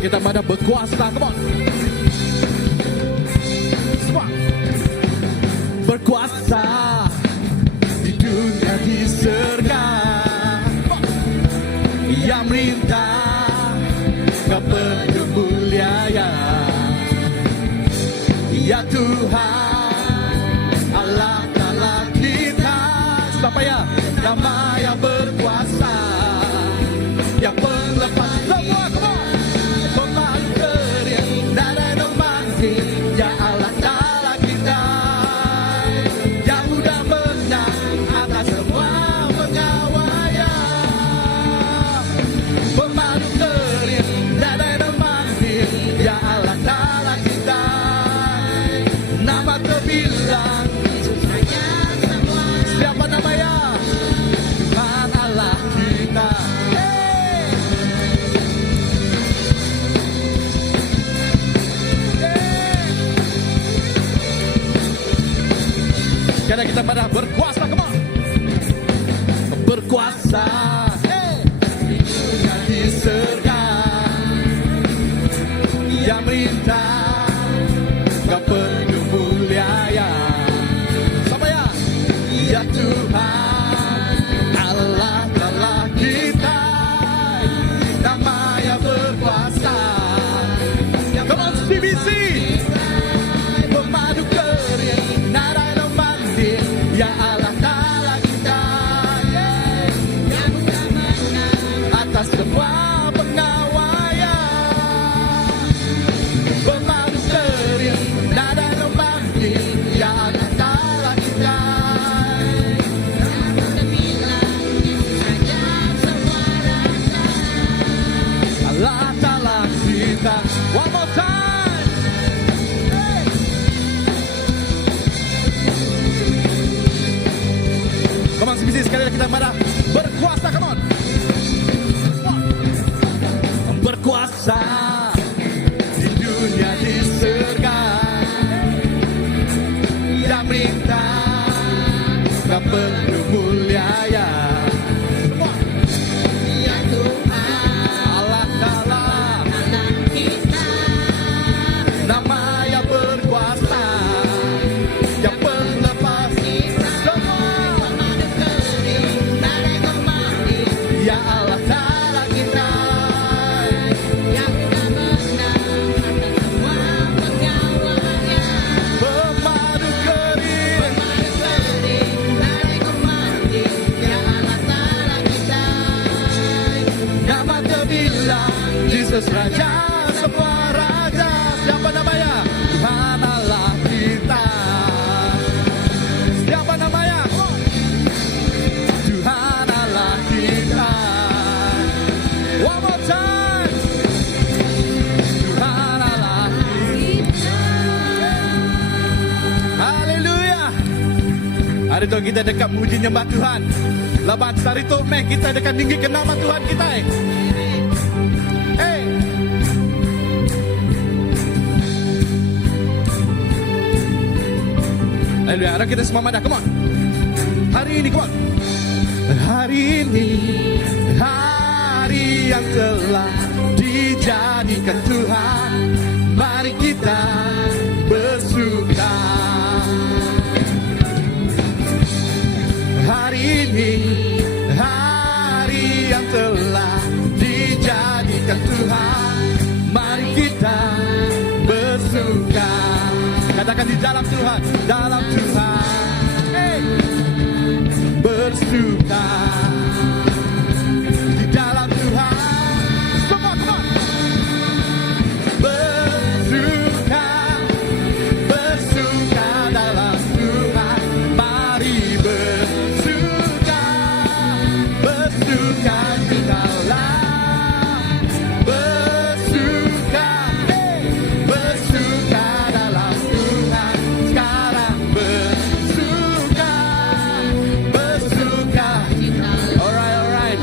Kita pada berkuasa, come on. Semua berkuasa di dunia di surga, yang merintah kepedulian. Ya Tuhan Allah Allah kita, siapa ya? Nama yang berkuasa, yang pelepas semua, come on. Pemalu kering, nada yang mati. Ya Allah Ta'ala kita, yang udah menang atas semua pengawaian. Pemalu kering, nada yang mati. Ya Allah Ta'ala kita, nama terbilang siapa namanya? Tuhan Allah kita. Karena kita pada berkuasa, come on. Berkuasa di dunia di surga, yang merintah kepedulian. Sama ya? Ya Tuhan Allah Allah kita, nama yang berkuasa. Come on CBC. Pemadu kering, nada yang mandi. Ya Allah Ta'ala kita, yang udah menang atas semua pengawaian. Pemadu kering, nada yang mandi. Ya Allah Ta'ala kita, Allah Ta'ala kita. One more time. Come on CBC, sekali lagi kita marah. Berkuasa, come on. Berkuasa di dunia di surga, yang merintah kepedulian. Semua. Ya Tuhan Allah Ta'ala kita, nama yang berkuasa, yang pelepas semua. Ya Allah Ta'ala kita, yang udah menang atas semua pengawaian. Pemadu kering, nada yang mati. Ya Allah Ta'ala kita, nama terbilang Yesus Raja semua raja. Siapa namanya? Tuhan Allah kita. Siapa namanya? Tuhan Allah kita. One more time. Tuhan Allah kita. Haleluya. Hari itu kita dekat muji nyembah Tuhan. Lepas hari itu meh kita dekat tinggikan nama Tuhan kita. Hey. Haleluya. Hari kita semua madah, come on. Hari ini, come on. Hari ini hari yang telah dijadikan Tuhan, mari kita bersuka. Hari ini hari yang telah dijadikan Tuhan, mari kita bersuka. Katakan di dalam Tuhan, dalam Tuhan, hey. Bersuka. Di dalam Tuhan, semua, come on. Bersuka, bersuka dalam Tuhan, mari bersuka, bersuka di dalam, bersuka, hey. Bersuka dalam Tuhan, sekarang bersuka, bersuka. Alright.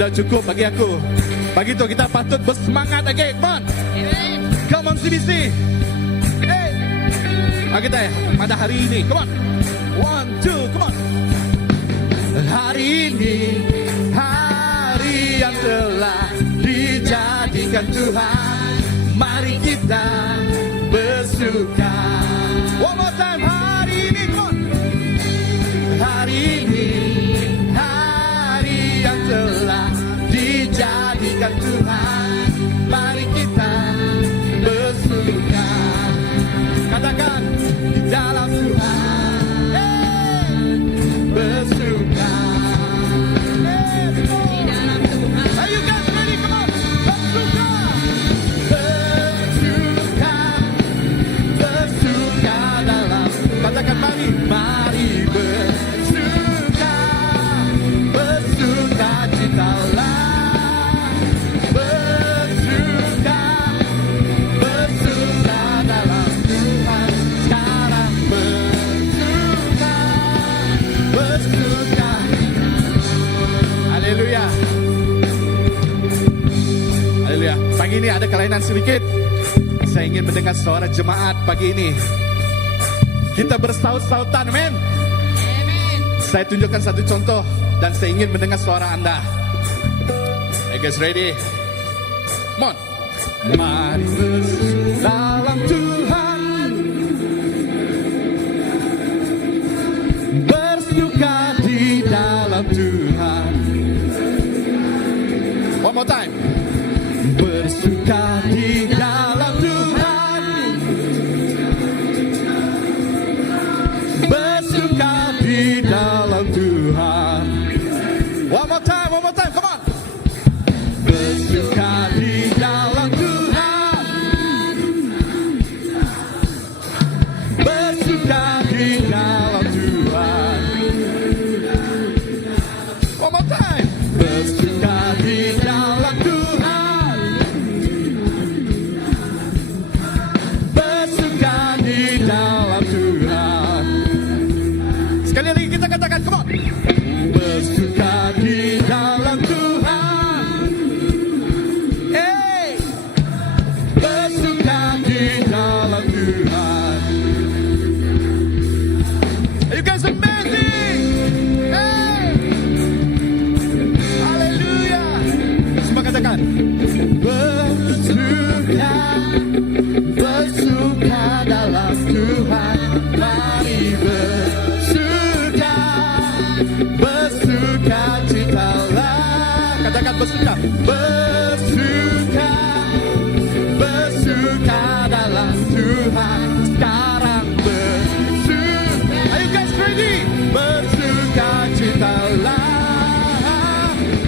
Sudah cukup bagi aku. Bagi itu kita patut bersemangat lagi. Come on CBC. Hey. Kita ya, pada hari ini. Come on. 1, 2, come on. Hari ini hari yang telah dijadikan Tuhan. Tuhan, mari kita bersuka. One more time, hari ini, come on. Hari ini, hari yang telah dijadikan Tuhan, mari kita bersuka. Katakan, di dalam Tuhan, bersuka. Di dalam Tuhan. Are you guys ready? Come on, bersuka. Bersuka, bersuka dalam. Katakan mari, mari bersuka, bersuka citalah, bersuka, bersuka dalam Tuhan. Sekarang bersuka, bersuka. Haleluya. Haleluya. Pagi ini ada kelainan sedikit. Saya ingin mendengar suara jemaat pagi ini. Kita bersaut-sautan, amin. Saya tunjukkan satu contoh dan saya ingin mendengar suara Anda. Hey guys, ready? Come on. Mari bersuka dalam Tuhan, bersuka di dalam Tuhan. One more time. Bersuka di dalam Tuhan, bersuka di dalam Tuhan. One more time, come on. Bersuka di dalam Tuhan, bersuka di dalam Tuhan. One more time. Bersuka di dalam Tuhan, bersuka di dalam Tuhan. Sekali lagi kita katakan, come on. Bersuka di dalam Tuhan, bersuka di dalam Tuhan. Are you guys amazing? Haleluya. Semua katakan, bersuka, bersuka dalam Tuhan. Mari bersuka, bersuka citalah. Katakan bersuka, bersuka, bersuka dalam Tuhan. Sekarang bersuka. Are you guys ready? Bersuka citalah.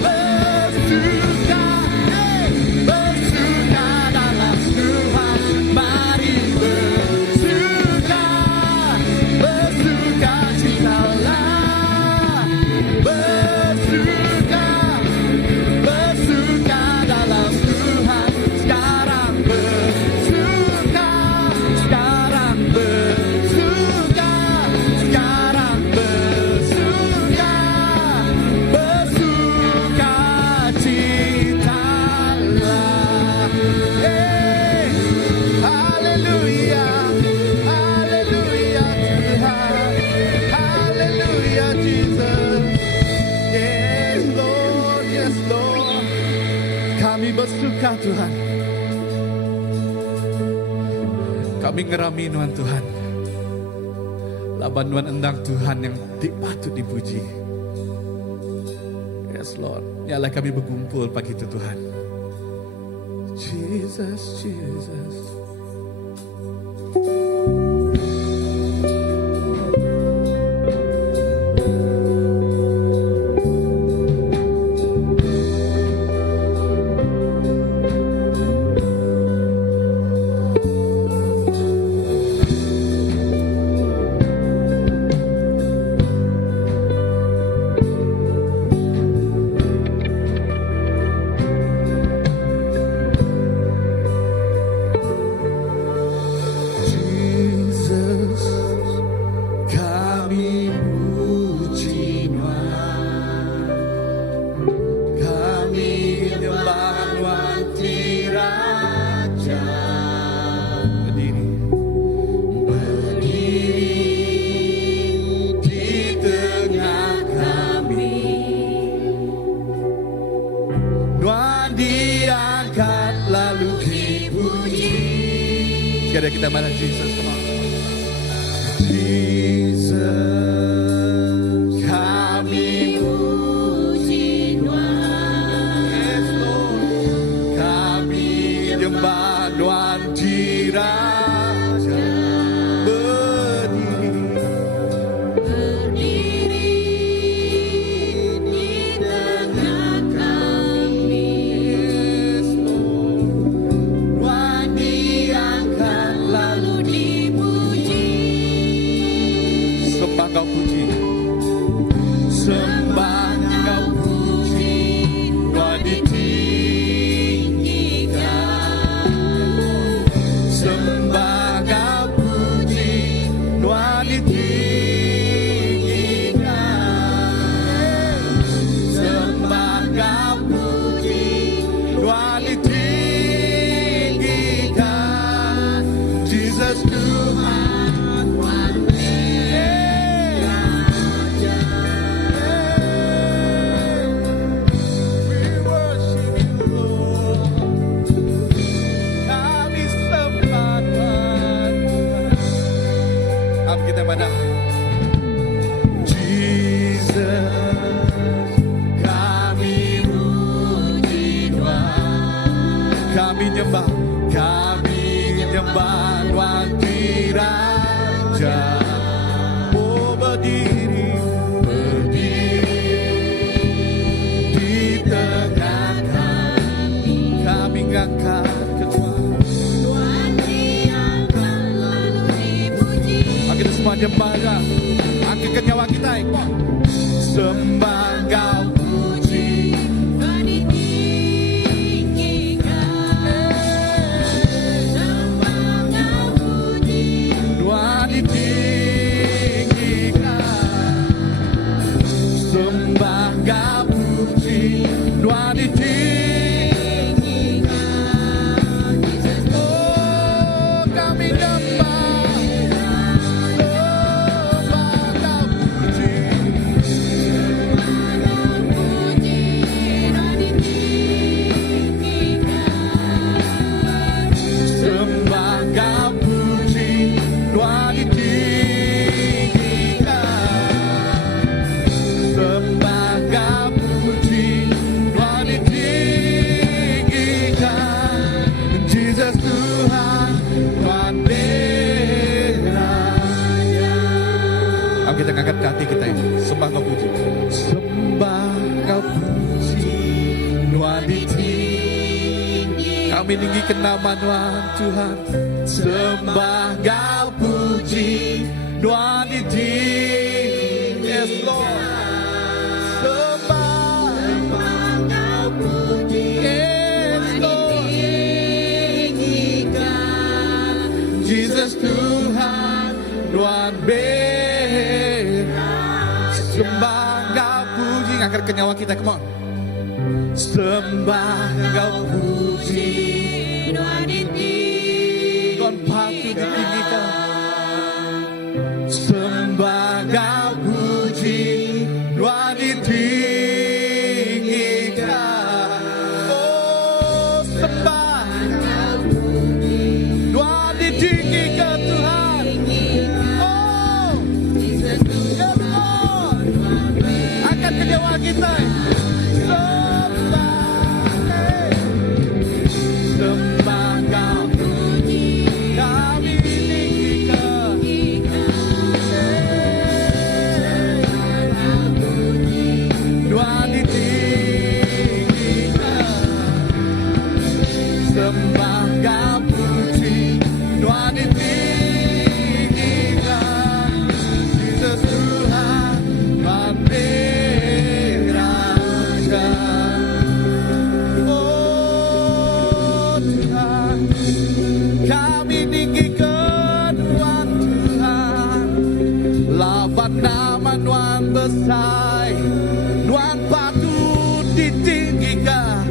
Bersuka, bersuka dalam Tuhan. Mari bersuka, bersuka citalah. Bersuka, bersuka dalam Tuhan. Sekarang bersuka, sekarang bersuka, sekarang bersuka, bersuka citalah. Haleluya, haleluya Tuhan, haleluya Jesus. Yes Lord, yes Lord. Kami bersuka Tuhan. Kami ngerami Nuhan Tuhan. Laban Nuhan endang Tuhan yang patut dipuji. Yes Lord. Yalah kami berkumpul pagi itu Tuhan. Jesus, Jesus. kita pada Jesus. Jesus, kami puji Tuhan. Yes, Lord. Kami nyembah Tuhan di raja berdiri di tengah kami. Yes, Lord. Tuhan diangkat lalu dipuji. Sembah kau puji, sembah kau puji, Tuhan ditinggikan. Sembah kau puji, Tuhan ditinggikan. Sembah kau puji, Tuhan ditinggikan. Jesus Tuhan, Tuhan kita pada Jesus, kami puji Tuhan. Kami nyembah Tuhan di raja. Oh, berdiri di tengah kami. Kami ngangkat ke Tuhan. Tuhan diangkat lalu dipuji. Kita semua nyembah, angkatkan nyawa kita. Sembah kau puji, Tuhan ditinggikan. Sembah kau puji, Tuhan ditinggikan. Sembah kau puji, Tuhan ditinggikan. Oh, kami nyembah. Kita angkat hati kita ini, sembah kau puji, sembah kau puji, Tuhan ditinggikan. Kami tinggikan nama Tuhan, sembah kau puji, Tuhan ditinggikan. Yes Lord, sembah kau puji, yes Lord, Jesus Tuhan, Tuhan sembah kau puji, angkat ke nyawa kita, come on. Sembah kau puji, Tuhan ditinggikan. Tuhan patut ditinggikan. Sembah kau puji, Tuhan ditinggikan. Oh, sembah kau puji, Tuhan ditinggikan Tuhan. Oh, yes Lord. Angkat ke nyawa kita. Sembah kau puji, kami tinggikan. Tuhan ditinggikan. Sembah kau puji, Tuhan ditinggikan. Jesus Tuhan, Tuhan beraja. Oh Tuhan, kami tinggikan Tuhan, Tuhan. Lawan nama Tuhan besar, Tuhan patut ditinggikan.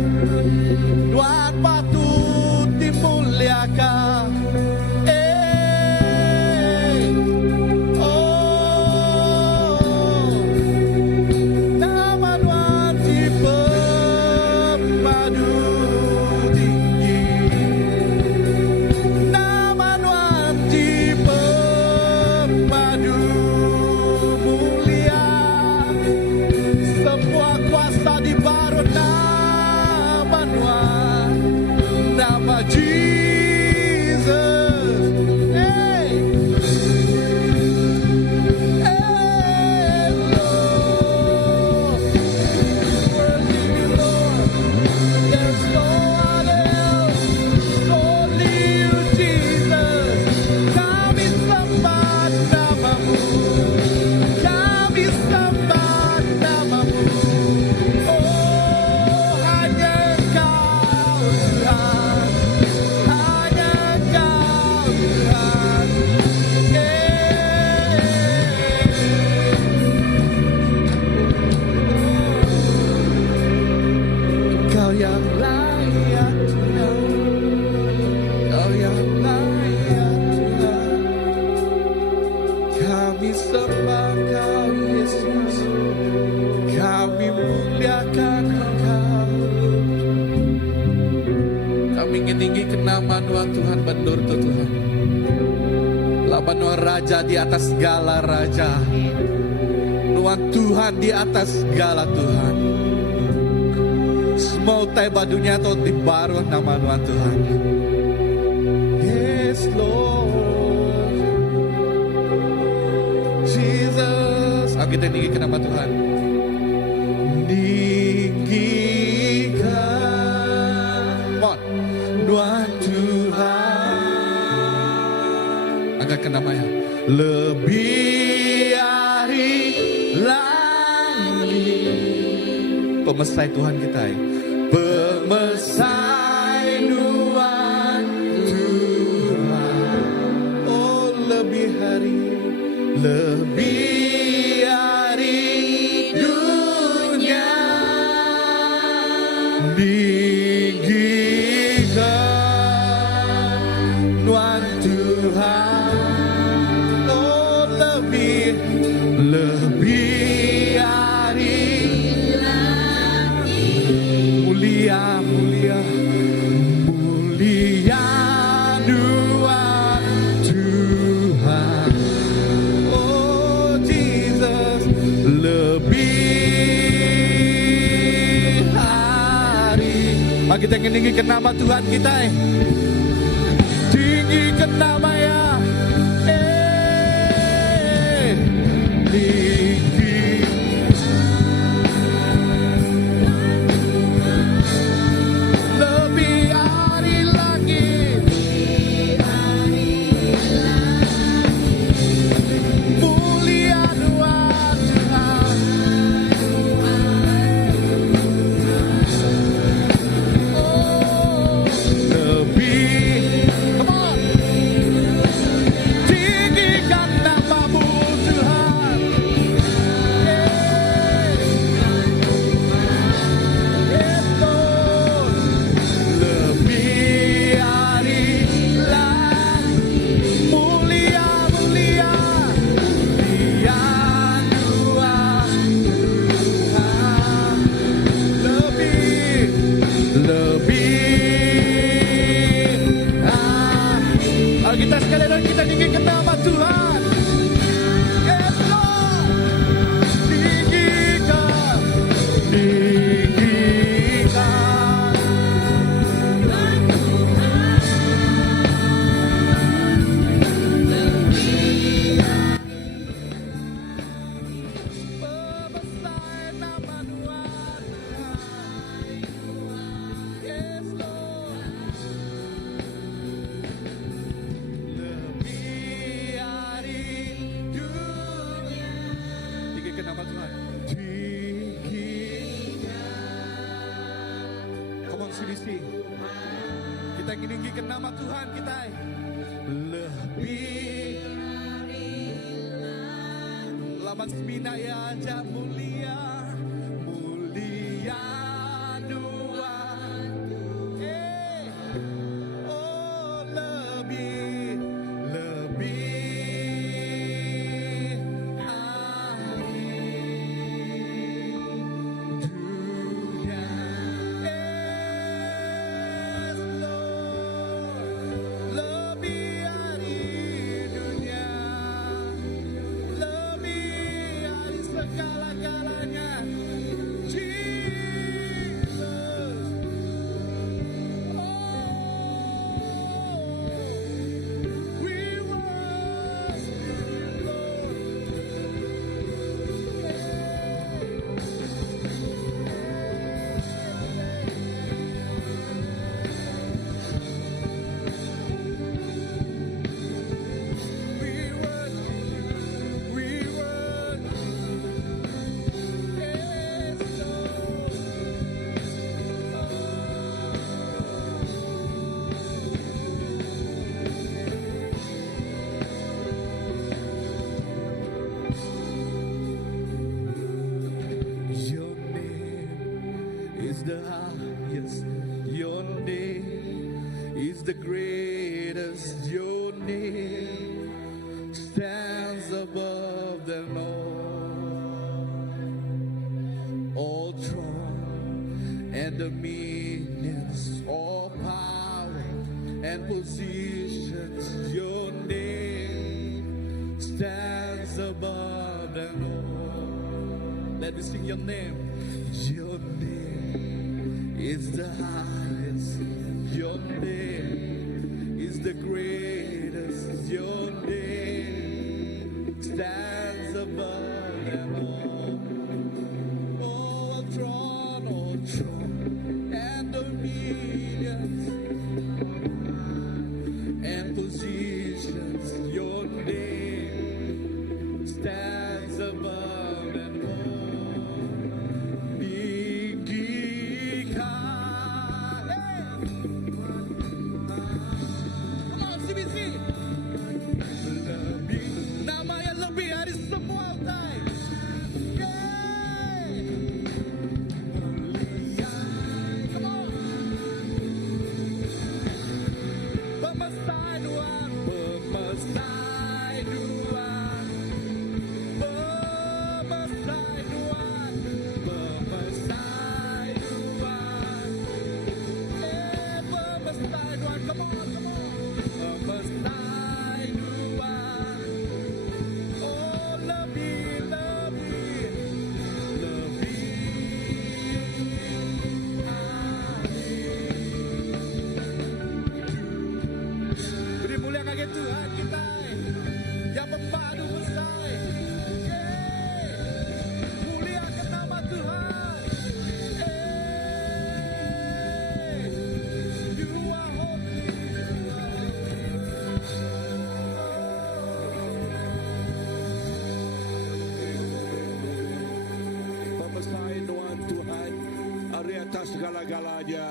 Tuhan patut dimuliakan. Nama Tuhan dipadu tinggi. Nama Tuhan kuasa di baru nama Tuhan, nama Jesus. Hey, hey Lord, worship you Lord. There's no one else, only you Jesus. Kami sembah namamu, kami sembah namamu. Oh, hanya Engkau Tuhan, hanya Engkau Tuhan. Engkau yang layak Tuhan, Engkau yang layak Tuhan. Kami sembah Engkau Yesus, kami muliakan Engkau. Kami ingin tinggikan nama Tuhan bendur Tuhan. Laban Raja di atas segala raja, Tuhan di atas segala Tuhan. Semua taiba dunia itu di baru nama Tuhan. Yes Lord Jesus. Kita tinggikan nama Tuhan. Tinggikan Tuhan Tuhan. Angkat namanya. Lebih hari lagi. Pemesai Tuhan kita ya. Pemesai Tuhan Tuhan. Oh lebih hari dunia tinggikan Tuhan Tuhan. Oh lebih hari mulia Tuhan Tuhan. Oh Jesus lebih hari. Mari kita ingin tinggikan nama Tuhan kita. Tinggikan nama ya. Tinggi. Lebih hari lagi. Mulia Tuhan Tuhan. Oh, lebih. Come on. Tinggikan namamu Tuhan. Yes Lord. Lebih hari lagi. Mulia Tuhan Tuhan. Lebih Ayo kita sekali lagi kita tinggikan nama Tuhan. Yes Lord. Tinggikan. Pemesai nama Tuhan. Yes Lord. Lebih hari dunia. Tinggikan nama Tuhan. Come on CBC. Kita ingin tinggikan nama Tuhan kita. Lebih laman semina ya aja mulia Tuhan. Oh lebih hari dunia. Yes Lord. Lebih hari dunia. Lebih hari segala-galanya. is the highest. Your name is the greatest. Your name stands above them all throne and dominions, all power and positions. Your name stands above them all. Let me sing your name. Your name is the highest. Your name is the greatest. Your name stands above them all. All throne and dominions and positions. Your name stands above them all. Tuhan kita yang memadu besar, muliakan nama Tuhan. You are holy. Pemesain Tuhan hari atas segala-galanya.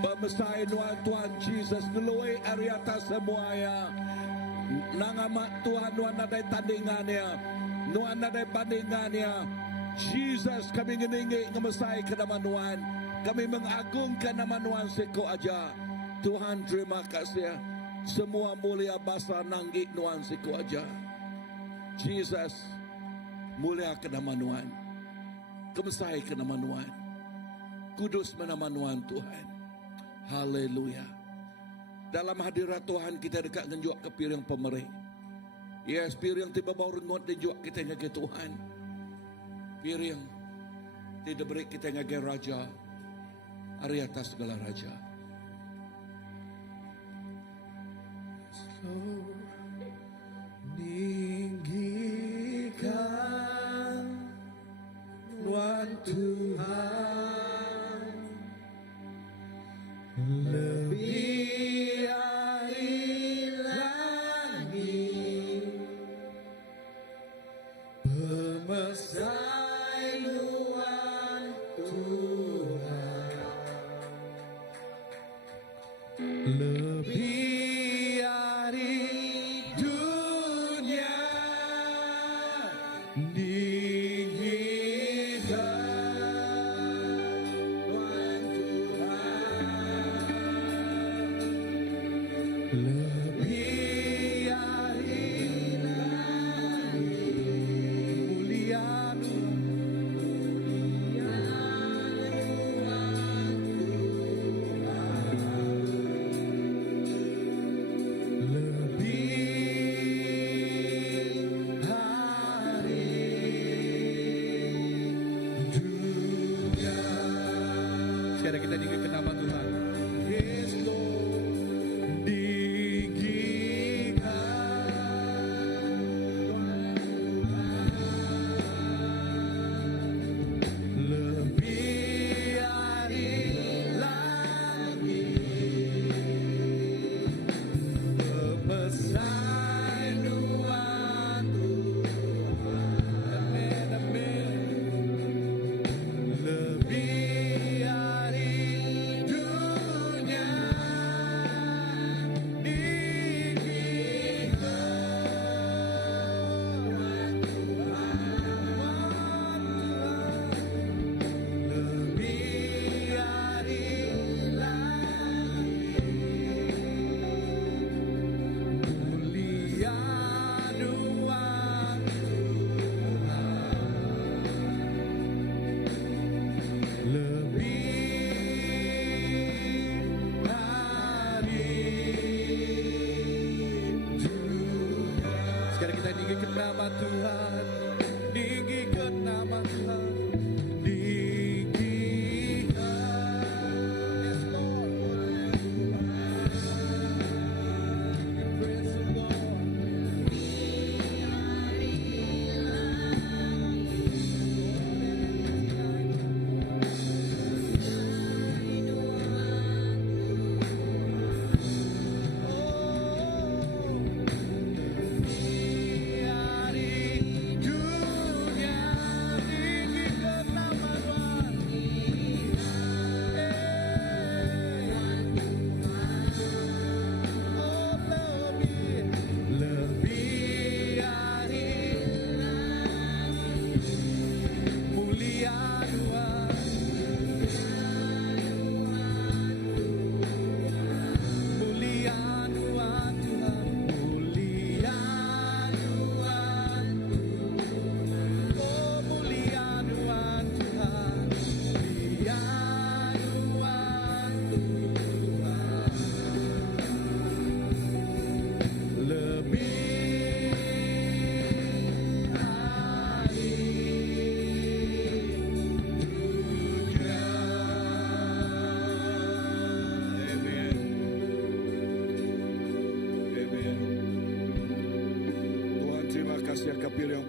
Pemesain Tuhan Jesus ngeluai hari atas semuanya. Nangamat Tuhan Nuan nadai tandingannya, Nuan nadai bandingannya. Jesus kami ngeningi ngemesai ke nama Nuan. Kami mengagungkan nama Nuan seko aja. Tuhan terima kasih. Semua mulia basa nanggi Nuan seko aja. Jesus mulia ke nama Nuan. Kemesai ke nama Nuan. Kudus menama Nuan Tuhan. Haleluya. Dalam hadirat Tuhan kita dekat dengan ke piring pemerih. Yes, piring tiba bau rengot dan juga kita ngage Tuhan. Piring tidak beri kita ngage Raja. Hari atas segala Raja. Ninggikan Tuhan Tuhan lebih dari langit, pemesain Tuhan Tuhan lebih dari dunia Sekarang kita tinggikan nama Tuhan. Yes, Lord. Tinggikan lebih dari langit, pemesain Tuhan Tuhan. Amin, amin. Lebih dari dunia.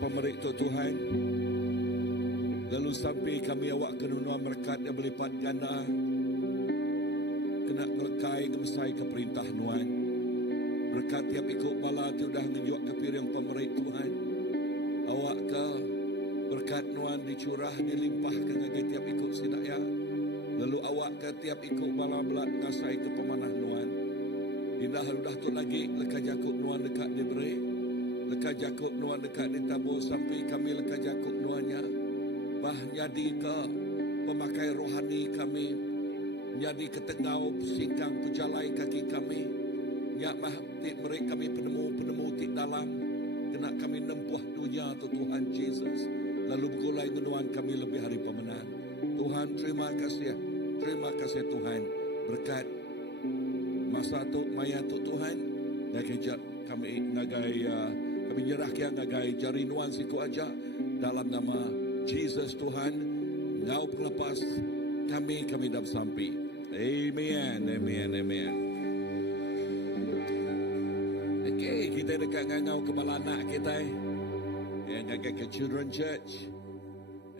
pemerik Tuhan. Lalu sampai kami awak kenunuan berkat yang berlipat ganda. Kena ngelekai ngemesai ke perintah Nuan. Berkat tiap ikut bala tu dah ngejuak ke piring pemerik Tuhan. Awak ke berkat Nuan dicurah dilimpahkan ke tiap ikut sidaya. Lalu awak ke tiap ikut bala belat ngasai ke pemanah Nuan. Indah dah tu lagi lekat jakut Nuan dekat diberi. Lekat jakut Nuan dekat ditabur sampai kami lekat jakut Nuannya. Bah jadi ke pemakai rohani kami. Jadi ketengau singkang pejalai kaki kami. Nyak mah mereka kami penemu tik dalam. Kena kami nempuh dunia tu Tuhan Yesus. Lalu bergulai menuan kami lebih hari pemenang. Tuhan terima kasih. Terima kasih Tuhan. Berkat masa tu maya tu Tuhan. Ngajak kami kami nyerah kia ngagai jari nuan siku aja. Dalam nama Jesus Tuhan. Ngau pelepas kami dah sampai. Amen. Amen. Amen. Okay, kita dekat ngau kepala anak kita. Yang agak ke Children Church.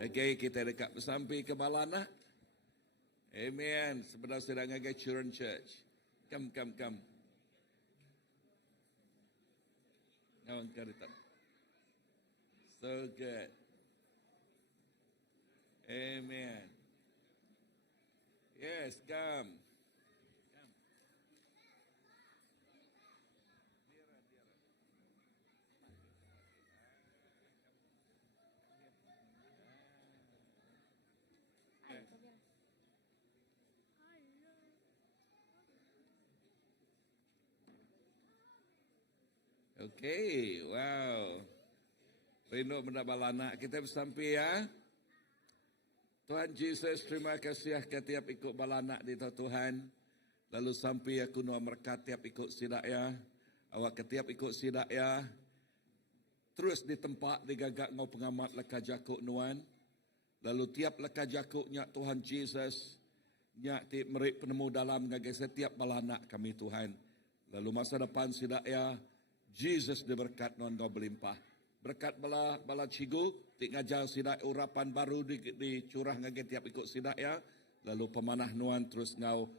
Okay, kita dekat sampai kepala anak. Amen. Sebenarnya sedang agak Children Church. Come. Ngawan karitan. So good. Amen. Yes, come. Okay, wow. Rindu mendapat anak kita bersampai ya. Tuhan Yesus, terima kasih ke tiap ikut balanak di Tuhan. Lalu sampai aku nuan merkat tiap ikut sidak ya. Awak ke tiap ikut sidak ya. Terus di tempat digagak ngau pengamat leka jakuk nuan. Lalu tiap leka jakuknya Tuhan Yesus. Nyak tiap merik penemu dalam ngagai setiap balanak kami Tuhan. Lalu masa depan sidak ya. Jesus diberkat nuan kau berlimpah. Berkat bala cigu, tik ngajar sidak urapan baru dicurah ngagai tiap ikut sidak ya. Lalu pemanah nuan terus ngau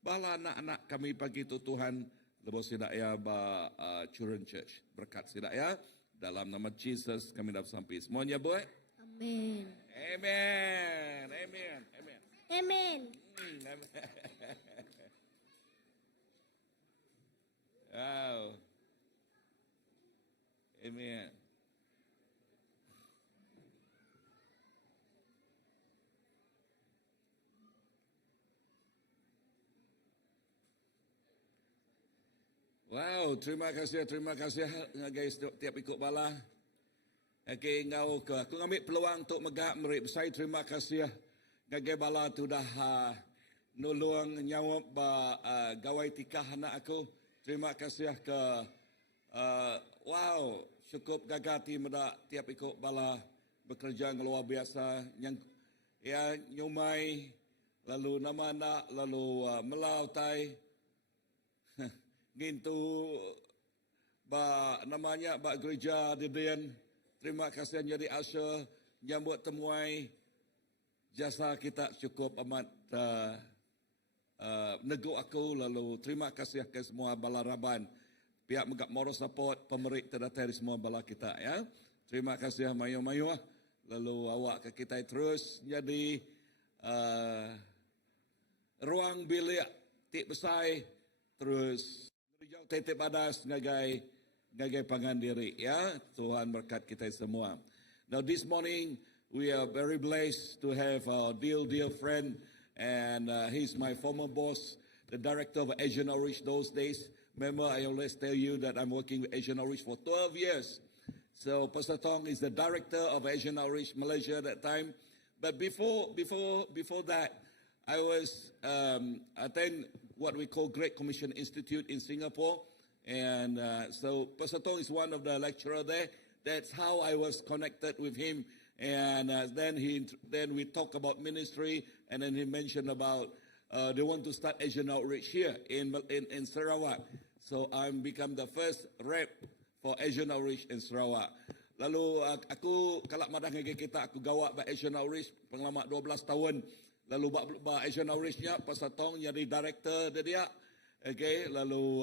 bala anak-anak kami pagi tu Tuhan. Lepas sidak ya Children Church. Berkat sidak ya. Dalam nama Jesus kami dah sampai. Semuanya boleh? Amin. Amen. Amen. Amen. Amen. Wow. Amen. Wow, terima kasih guys tiap ikut bala. Okay, ngau ke aku ngambil peluang untuk megak merik saya terima kasih ngagai bala tu dah nolong nyawa gawai tikah anak aku. Terima kasih ke wow, cukup gagati meda tiap ikut bala bekerja luar biasa yang ya nyumai lalu nama anak lalu melau tai gintu namanya gereja Didian. Terima kasih jadi Asher nyambut temuai jasa kita cukup amat nego aku. Lalu terima kasih ke semua bala raban pihak megap moral support pemerik terdatai semua bala kita ya. Terima kasih mayu-mayu. Lalu awak ke kita terus jadi ruang bilik tik besai terus jauh tetep badas ngagai pangan diri ya. Tuhan berkat kita semua. Now this morning we are very blessed to have our dear friend and he's my former boss, the director of Asian Outreach those days. Remember I always tell you that I'm working with Asian Outreach for 12 years. So Pastor Tong is the director of Asian Outreach Malaysia at that time. But before that, I was attend what we call Great Commission Institute in Singapore, and so Pastor Tong is one of the lecturer there. That's how I was connected with him, and then we talk about ministry, and then he mentioned about they want to start Asian Outreach here in Sarawak. So I'm become the first rep for Asian Outreach in Sarawak. Lalu aku kalak madah ngege kita aku gawak ba Asian Outreach pengalaman 12 tahun. Lalu ba Asian Outreach-nya pasal tong jadi director dia. Okay, lalu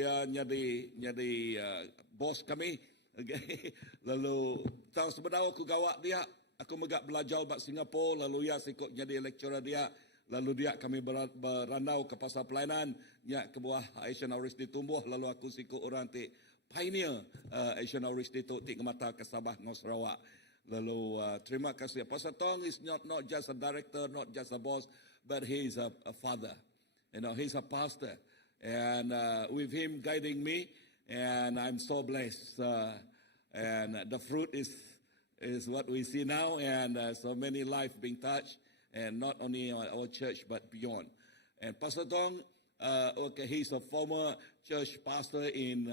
ya jadi bos kami. Okay. Lalu tahun sebenarnya aku gawak dia. Aku megak belajar ba Singapura, lalu ya sikut jadi lecturer dia. Lalu dia kami berandau ke pasal pelayanan ya ke bawah Asian Outreach ditumbuh. Lalu aku sikut orang ti pioneer Asian Outreach itu ti mata ke Sabah ngau Sarawak. Lalu terima kasih. Pastor Tong is not just a director, not just a boss, but he is a father. You know, he's a pastor, and with him guiding me, and I'm so blessed. And the fruit is what we see now, and so many lives being touched, and not only our church but beyond. And Pastor Tong, okay, he's a former church pastor in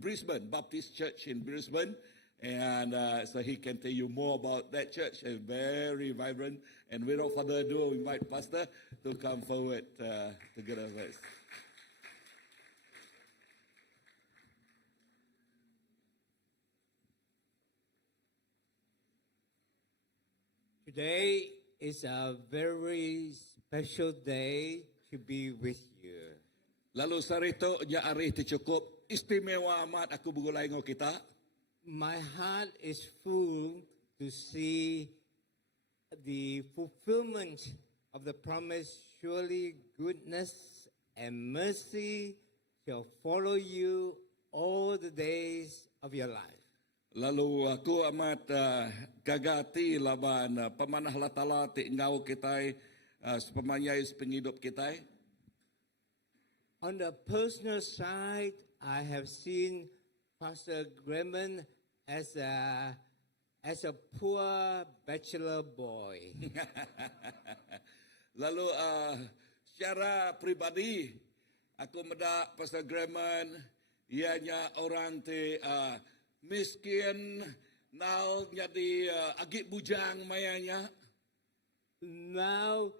Brisbane, Baptist Church in Brisbane. And so he can tell you more about that church. It's very vibrant. And without further ado, we invite Pastor to come forward together with us. Today is a very special day to be with you. Lalu sarito nya ari ti cukup istimewa amat aku begulai ngo kita. My heart is full to see the fulfillment of the promise. Surely goodness and mercy shall follow you all the days of your life. Lalu aku amat gagati laban pemanah latala ti ngau kitai sepemanyai penghidup kitai. On the personal side, I have seen Pastor Gremon as a poor bachelor boy. Lalu secara pribadi aku mendak Pastor Gremon ianya orang ti miskin now jadi agit bujang mayanya. Now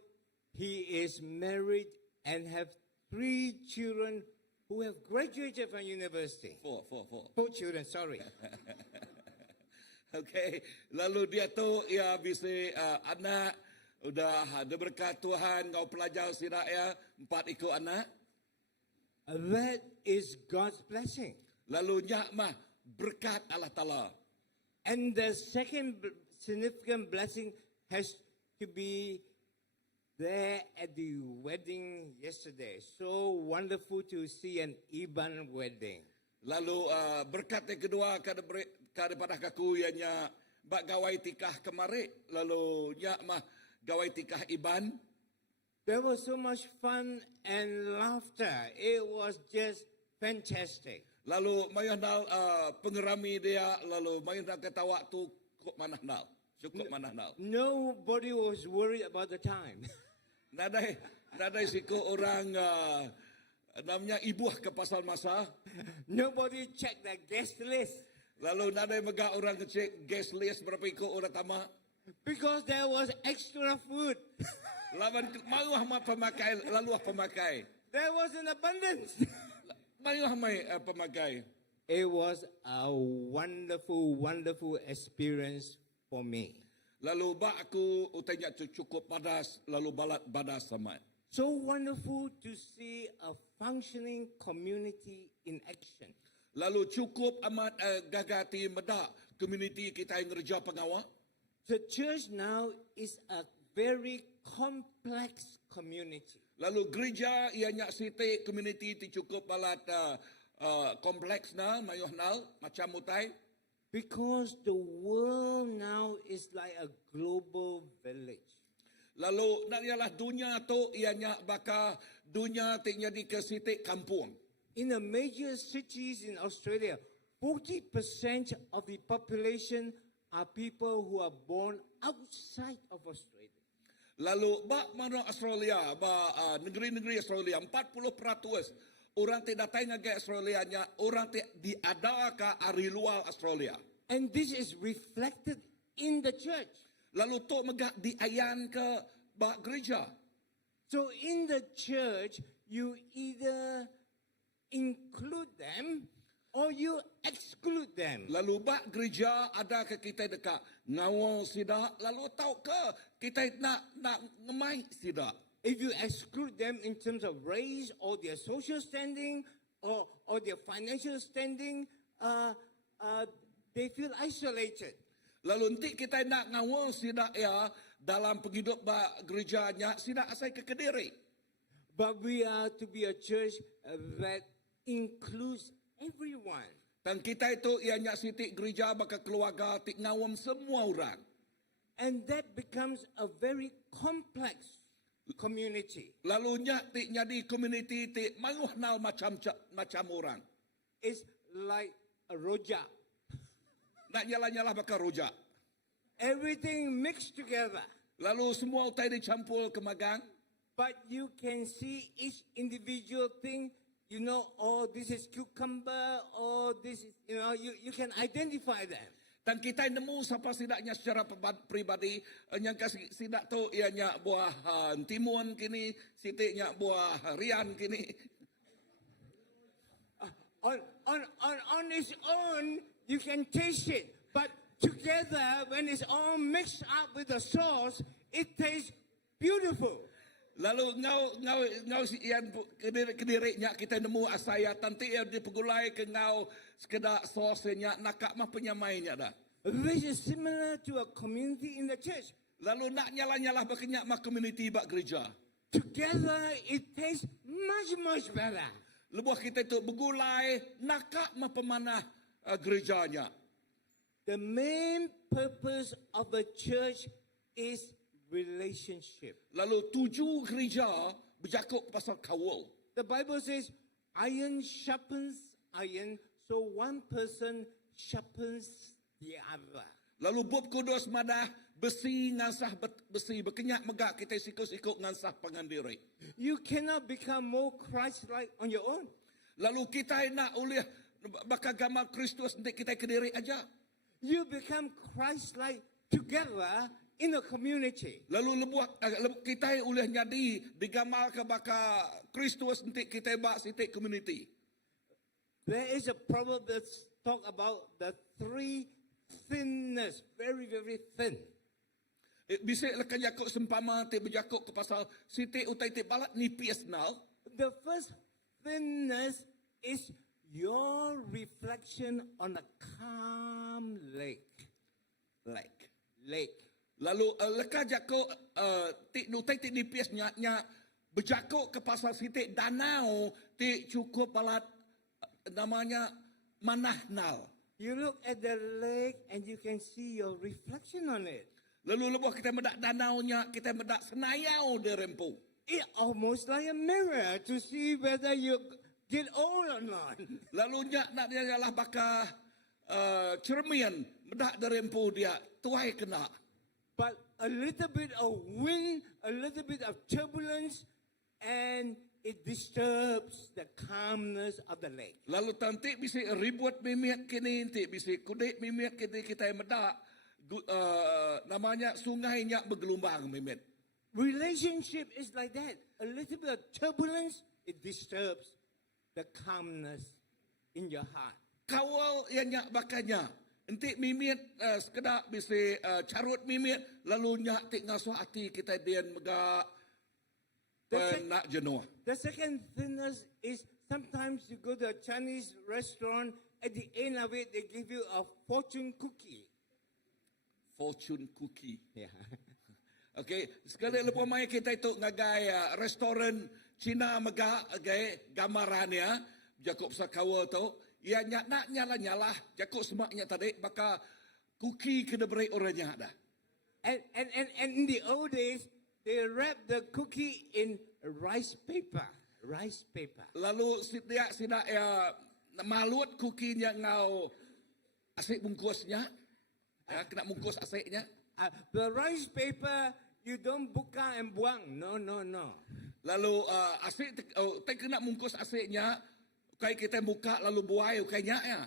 he is married and have 3 children who have graduated from university. Four. 4 children, sorry. Okay, lalu dia tu ya bisa anak udah ada berkat Tuhan kau pelajar sirak ya 4 ikut anak. That is God's blessing. Lalu nyak mah berkat Allah Taala. And the second significant blessing has to be there at the wedding yesterday. So wonderful to see an Iban wedding. Lalu berkat yang kedua daripada kaku ianya bak gawai tikah kemari. Lalu nyak mah gawai tikah Iban. There was so much fun and laughter. It was just fantastic. Lalu mayonal pengerami dia. Lalu mayonal ketawa tu kok manah nal. Cukup manah nal. Nobody was worried about the time. Nadai siku orang namanya ibuah ke pasal masa. Nobody checked the guest list. Lalu nadai megak orang ngecek guest list berapa ikut orang tamak. Because there was extra food. Lawan maruah mah pemakai, laluah pemakai. There was an abundance. Maruah mai pemakai. It was a wonderful, wonderful experience for me. Lalu bak aku utanya cukup padas, lalu balat badas sama. So wonderful to see a functioning community in action. Lalu cukup amat gagati medak community kita yang kerja pengawal. The church now is a very complex community. Lalu gereja ianya siti community ti cukup balat kompleks na mayuh nal macam mutai. Because the world now is like a global village. Lalu nak ialah dunia tu ianya baka dunia ti jadi ke siti kampung. In the major cities in Australia, 40% of the population are people who are born outside of Australia. Lalu bak mana Australia, negeri-negeri Australia 40% orang ti datang ke Australia nya orang ti diada ka ari luar Australia. And this is reflected in the church. Lalu tu megak diayan ke bak gereja. So in the church, you either include them or you exclude them. Lalu bak gereja ada ke kita dekat ngawal sida, lalu tahu ke kita nak ngemai sida. If you exclude them in terms of race or their social standing or their financial standing, they feel isolated. Lalu nanti kita nak ngawal sida ya dalam penghidup bak gerejanya sida asai ke Kediri. But we are to be a church that includes everyone. Dan kita itu ianya sitik gereja baka keluarga tik ngawam semua orang. And that becomes a very complex community. Lalu tik jadi community tik manguhnal macam orang. It's like a rojak. Nak nyala-nyala baka rojak. Everything mixed together. Lalu semua utai dicampur ke magang. But you can see each individual thing, you know, oh, this is cucumber, or this is, you know, you can identify them. Dan kita nemu siapa sidaknya secara pribadi, yang kasih sidak tu ianya buah timun kini, sitiknya buah rian kini. On its own, you can taste it, but together, when it's all mixed up with the sauce, it tastes beautiful. Lalu ngau si ian kedirinya kita nemu asaya tanti ia dipegulai ke ngau sekedar sosnya nakak mah penyamainya dah. This is similar to a community in the church. Lalu nak nyala-nyala berkenyak mah community bak gereja. Together it tastes much better. Lebuh kita itu begulai nakak mah pemanah gerejanya. The main purpose of a church is relationship. Lalu tuju gereja berjakuk pasal kawal. The Bible says iron sharpens iron, so one person sharpens the other. Lalu bub kudus madah besi ngansah besi berkenyak megak kita sikut-sikut ngansah pangandiri. You cannot become more Christ-like on your own. Lalu kita nak oleh bakal gambar Kristus nanti kita kediri aja. You become Christ-like together in a community. Lalu kita oleh jadi digambar ke bakal Kristus nanti kita bak sitik community. There is a proverb that talk about the three thinness, very thin. Bisa lekan jakuk sempama te berjakuk ke pasal sitik utai te balat nipis nal. The first thinness is your reflection on a calm lake. Lalu lekan jakuk utai te nipis nya berjakuk ke pasal sitik danau te cukup balat namanya manahnal. You look at the lake and you can see your reflection on it. Lalu lebuh kita medak danaunya, kita medak senayau di rempu. It almost like a mirror to see whether you get old or not. Lalu nak dia lah bakal cermin medak di rempu dia tuai kena. But a little bit of wind, a little bit of turbulence, and it disturbs the calmness of the lake. Lalu tanti bisa ribut mimiak kini, nanti bisa kudik mimiak kini kita medak namanya sungainya bergelombang mimit. Relationship is like that. A little bit of turbulence, it disturbs the calmness in your heart. Kawal yang nyak bakanya. Nanti mimit sekedar bisa carut mimit, lalu nyak tik ngasuh hati kita dian megak nak jenuh. The second thinness is sometimes you go to a Chinese restaurant, at the end of it, they give you a fortune cookie. Fortune cookie. Yeah. Okay, sekali lepas mai kita itu ngagai restoran Cina megak agai gambarannya Jakob Sakawa tu, ia nak nyala Jakob semaknya tadi baka cookie kena beri orangnya dah. And in the old days, they wrap the cookie in rice paper. Lalu sidak ya malut cookie-nya ngau asik bungkusnya. Ya, kena bungkus asiknya. The rice paper, you don't buka and buang. No. Lalu asik tak kena bungkus asiknya. Kayak kita buka lalu buai kayaknya ya.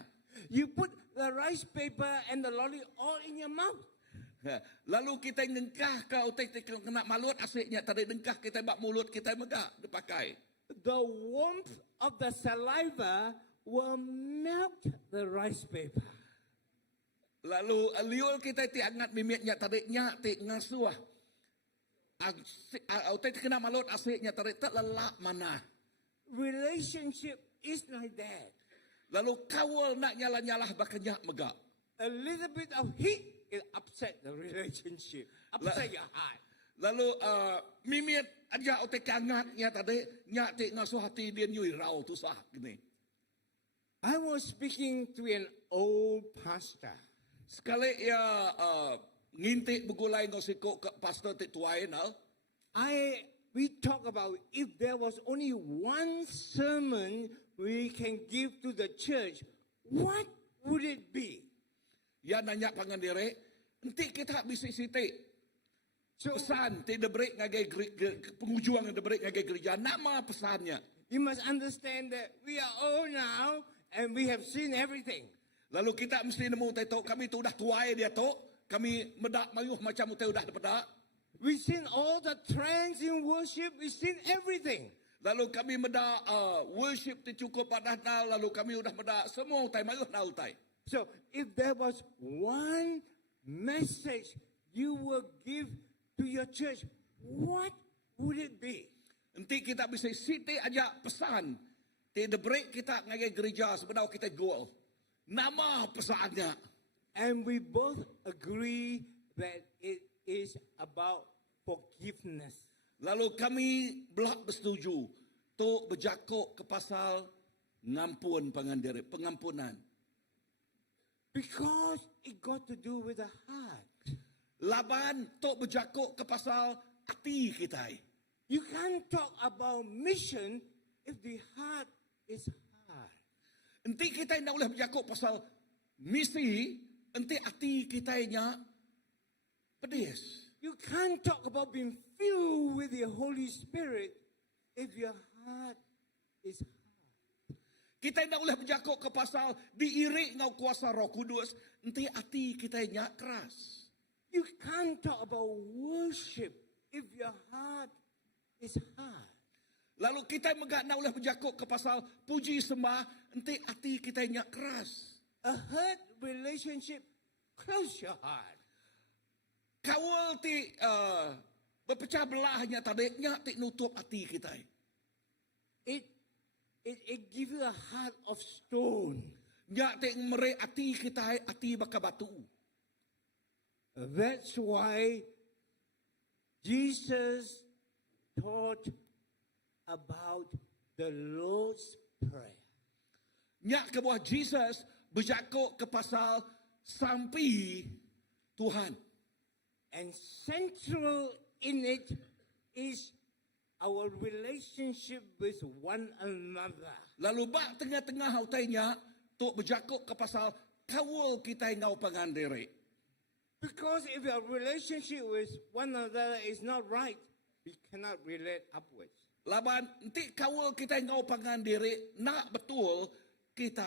You put the rice paper and the lolly all in your mouth. Lalu kita ngengkah kau kena malut asiknya tadi dengkah kita bak mulut kita megak dipakai. The warmth of the saliva will melt the rice paper. Lalu liul kita ti angat mimiatnya tariknya ti ngasuah. Au te kena malot asiknya tarik tak lelak mana. Relationship is like that. Lalu kawal nak nyala-nyalah bakanya megak. A little bit of heat will upset the relationship, upset your heart. Lalu mimiat aja au te kangatnya tadi nya ti ngasuh hati dia nyui rau tu sah gini. I was speaking to an old pastor. Sekali ya ngintik begulai ngosiko ke pastor ti tuai nal. We talk about if there was only one sermon we can give to the church, what would it be? Ya nanya pangandire, enti kita bisa siti. So Pesan ti debrik ngagai pengujuan debrik ngagai gereja. Nama pesannya. you must understand that we are old now and we have seen everything. Lalu kita mesti nemu teto kami tu dah tuai dia tu. Kami medak mayuh macam tu dah pedak. We've seen all the trends in worship. We've seen everything. Lalu kami medak worship ti cukup padah nal. Lalu kami udah medak semua utai mayuh nal utai. So if there was one message you will give to your church, what would it be? Nanti kita bisa siti aja pesan. Ti debrik kita ngagai gereja sebenarnya kita goal. Nama pesannya. And we both agree that it is about forgiveness. Lalu kami belak bersetuju tu berjakok ke pasal ngampun pangandiri, pengampunan. Because it got to do with the heart. Laban tu berjakok ke pasal hati kita. You can't talk about mission if the heart is hard. Nanti kita nak boleh berjakok pasal misi, nanti hati kita nya pedis. You can't talk about being filled with the Holy Spirit if your heart is hard. Kita nak boleh berjakok ke pasal diirik ngau kuasa Roh Kudus, nanti hati kita nya keras. You can't talk about worship if your heart is hard. Lalu kita megak nak boleh berjakok ke pasal puji sembah, nanti hati kita nya keras. A hurt relationship, close your heart. Kawal ti berpecah belahnya tadiknya ti nutup hati kita. It gives you a heart of stone. Nya ti mere hati kita hati baka batu. That's why Jesus taught about the Lord's Prayer. Nya ke buah Jesus berjakok ke pasal sampai Tuhan. And central in it is our relationship with one another. Lalu bak tengah-tengah hautainya tu berjakok ke pasal kawal kita ngau pangandiri. Because if our relationship with one another is not right, we cannot relate upwards. Laban nanti kawal kita ngau pangandiri nak betul kita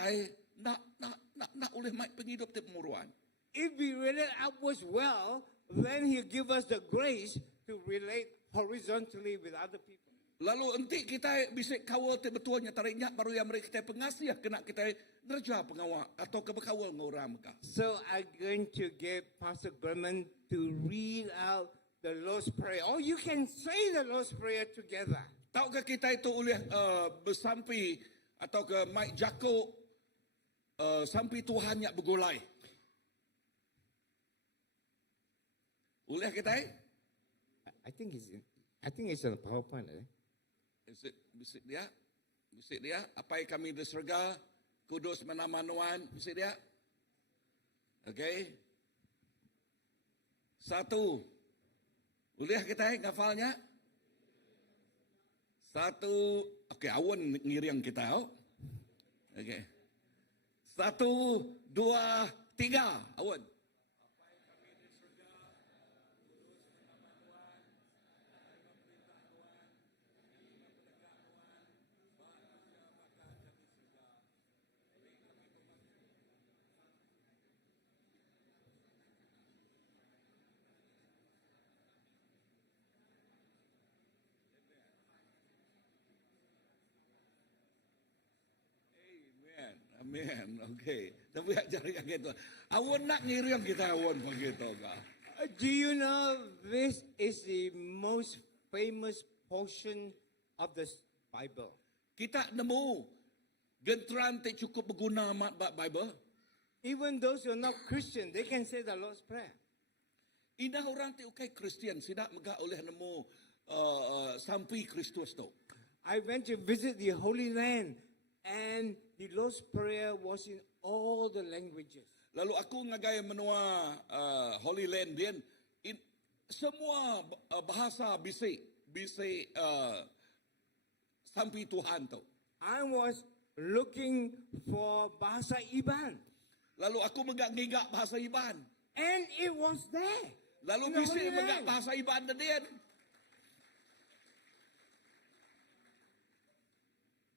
nak oleh mai penghidup ti pemuruan. If we relate upwards well, then He'll give us the grace to relate horizontally with other people. Lalu nanti kita bisa kawal ti betulnya tariknya baru yang mereka kita pengasih kena kita nerja pengawal atau kebekawal ngorang meka. So I'm going to get Pastor Gurman to read out the Lord's Prayer. Or you can say the Lord's Prayer together. Tahukah kita itu oleh bersampi atau ke Mike Jako sampai Tuhan yang bergolai. Oleh kita? I think it's on PowerPoint. Bisik dia. Apa yang kami diserga, kudus menamanuan, bisik dia. Okay. 1. Boleh kita ngafalnya? 1. Okay, awan ngiring kita. Okay. 1, 2, 3. Awan. Amen. Amin. Okey. Tapi ajar yang gitu. Awon nak ngirim kita awon begitu kah? Do you know this is the most famous portion of the Bible? Kita nemu genteran tak cukup berguna mat Bible. Even those who are not Christian, they can say the Lord's Prayer. Ina orang tak ukai Kristian sidak megah oleh nemu sampai Kristus tu. I went to visit the Holy Land, and the Lord's Prayer was in all the languages. Lalu aku ngagai menua Holy Land dia semua bahasa bisik sampai Tuhan tu. I was looking for Bahasa Iban, Lalu aku megak-ngigak bahasa Iban. and it was there. Lalu in the bisik Holy megak Land. bahasa Iban dia.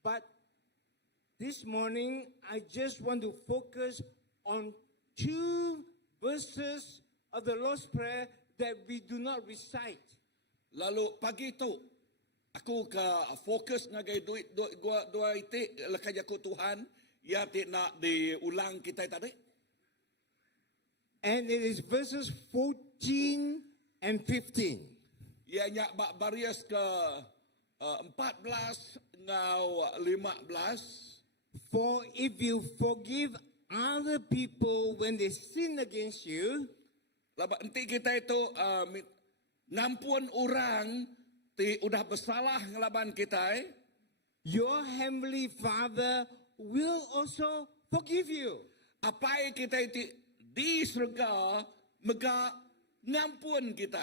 But this morning, I just want to focus on 2 verses of the Lord's Prayer that we do not recite. Lalu pagi tu aku ke fokus ngagai dua itik lekaj aku Tuhan ya tik nak diulang kita tadi. And it is verses 14 and 15. Ya nyak bak baris ke 14 ngau 15. For if you forgive other people when they sin against you, Labak nanti kita itu ngampun orang ti udah bersalah ngelaban kita your heavenly Father will also forgive you. apa yang kita itu di surga mega ngampun kita.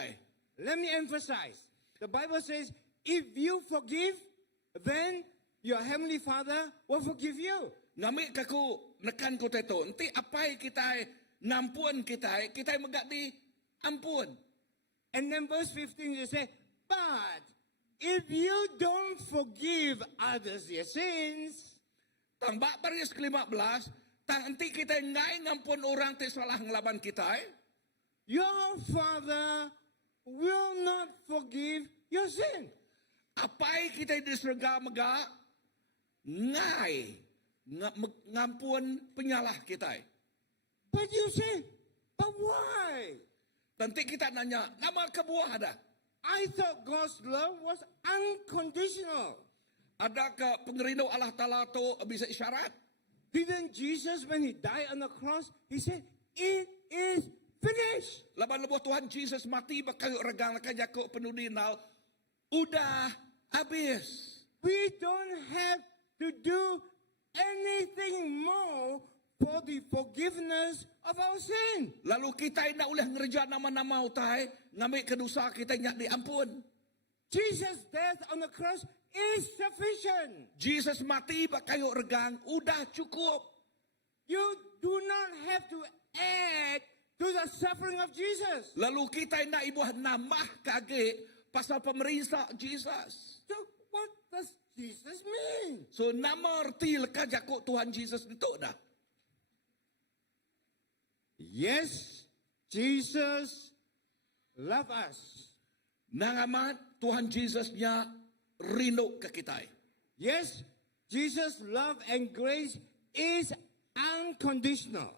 Let me emphasize. The Bible says, if you forgive, then your heavenly Father will forgive you. Ngamik kaku nekan ko teto. Nanti apa yang kita ngampun kita megak di ampun. And then verse 15 you say, but if you don't forgive others their sins, Tang bak baris ke-15, tang nanti kita ngai ngampun orang ti salah ngelaban kita. your Father will not forgive your sin. Apa yang kita di surga megak ngai ngampun penyalah kita. But you say, but why? Nanti kita nanya, nama kebuah ada? I thought God's love was unconditional. Adakah pengerindau Allah Ta'ala tu bisa isyarat? Didn't Jesus, when he died on the cross, he said, it is finished. Laban lebuh Tuhan Yesus mati bakal regang lakan jakuk penuh dinal. Udah habis. We don't have to do anything more for the forgiveness of our sin. Lalu kita nak boleh ngerja nama-nama utai, ngambil kedosa kita nyak diampun. Jesus' death on the cross is sufficient. Jesus mati bakal regang, udah cukup. You do not have to add to the suffering of Jesus. Lalu kita nak ibu nambah kage pasal pemerintah Jesus. So what does Jesus mean? So nama arti lekat jakuk Tuhan Jesus itu dah. Yes, Jesus loves us. Nangamat Tuhan Jesusnya rindu ke kita. Yes, Jesus' love and grace is unconditional.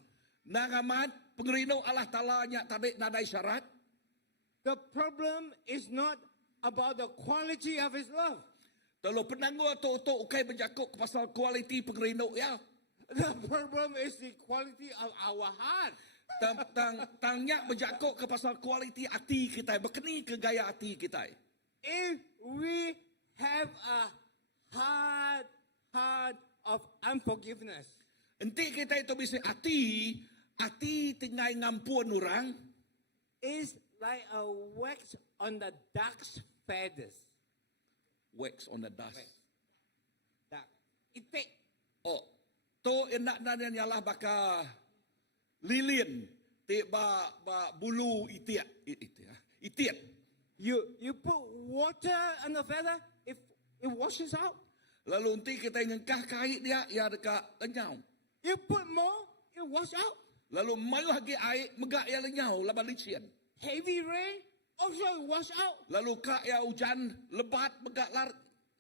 Nangamat pengerindau Allah Ta'ala nya tadi nadai syarat. The problem is not about the quality of his love. Kalau penanggu atau ukai berjakuk ke pasal kualiti pengerindau ya. The problem is the quality of our heart. Tangnya berjakuk ke pasal kualiti hati kita, berkeni ke gaya hati kita. If we have a heart of unforgiveness, Nanti kita itu bisa hati tinggal ngampun orang. it's like a wax on the duck's feathers. Wax on the dust. Duck. Itik. Oh, to enak dan nyalah baka lilin, ba bulu itiak. You put water on the feather, it washes out. Lalu nanti kita ngengkah kait dia, ya dekat lenyau. You put more, it wash out. Lalu mayu hagi air, megak ya lenyau, laban licin. Heavy rain, also wash out. Lalu kak ya hujan, lebat, megak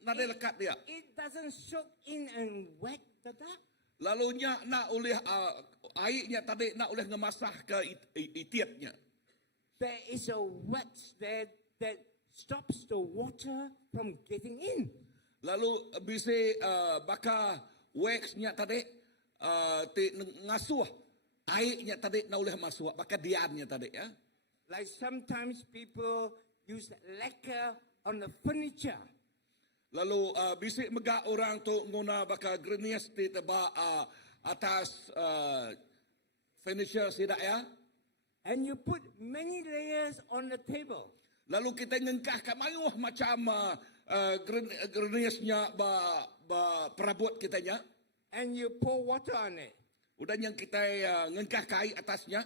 nade lekat dia. It doesn't soak in and wet the duck. Lalu nya nak oleh airnya tadi nak oleh ngemasah ke itiatnya. There is a wax there that stops the water from getting in. Lalu bisa baka waxnya tadi ngasuh airnya tadi nak oleh masuk baka diannya tadi ya. Like sometimes people use lacquer on the furniture. Lalu bisa mega orang tu guna baka grenias di teba atas furniture sidak ya. And you put many layers on the table. Lalu kita ngengkah kat mayuh macam greniasnya perabot kitanya. And you pour water on it. Udah yang kita ngengkah kai atasnya.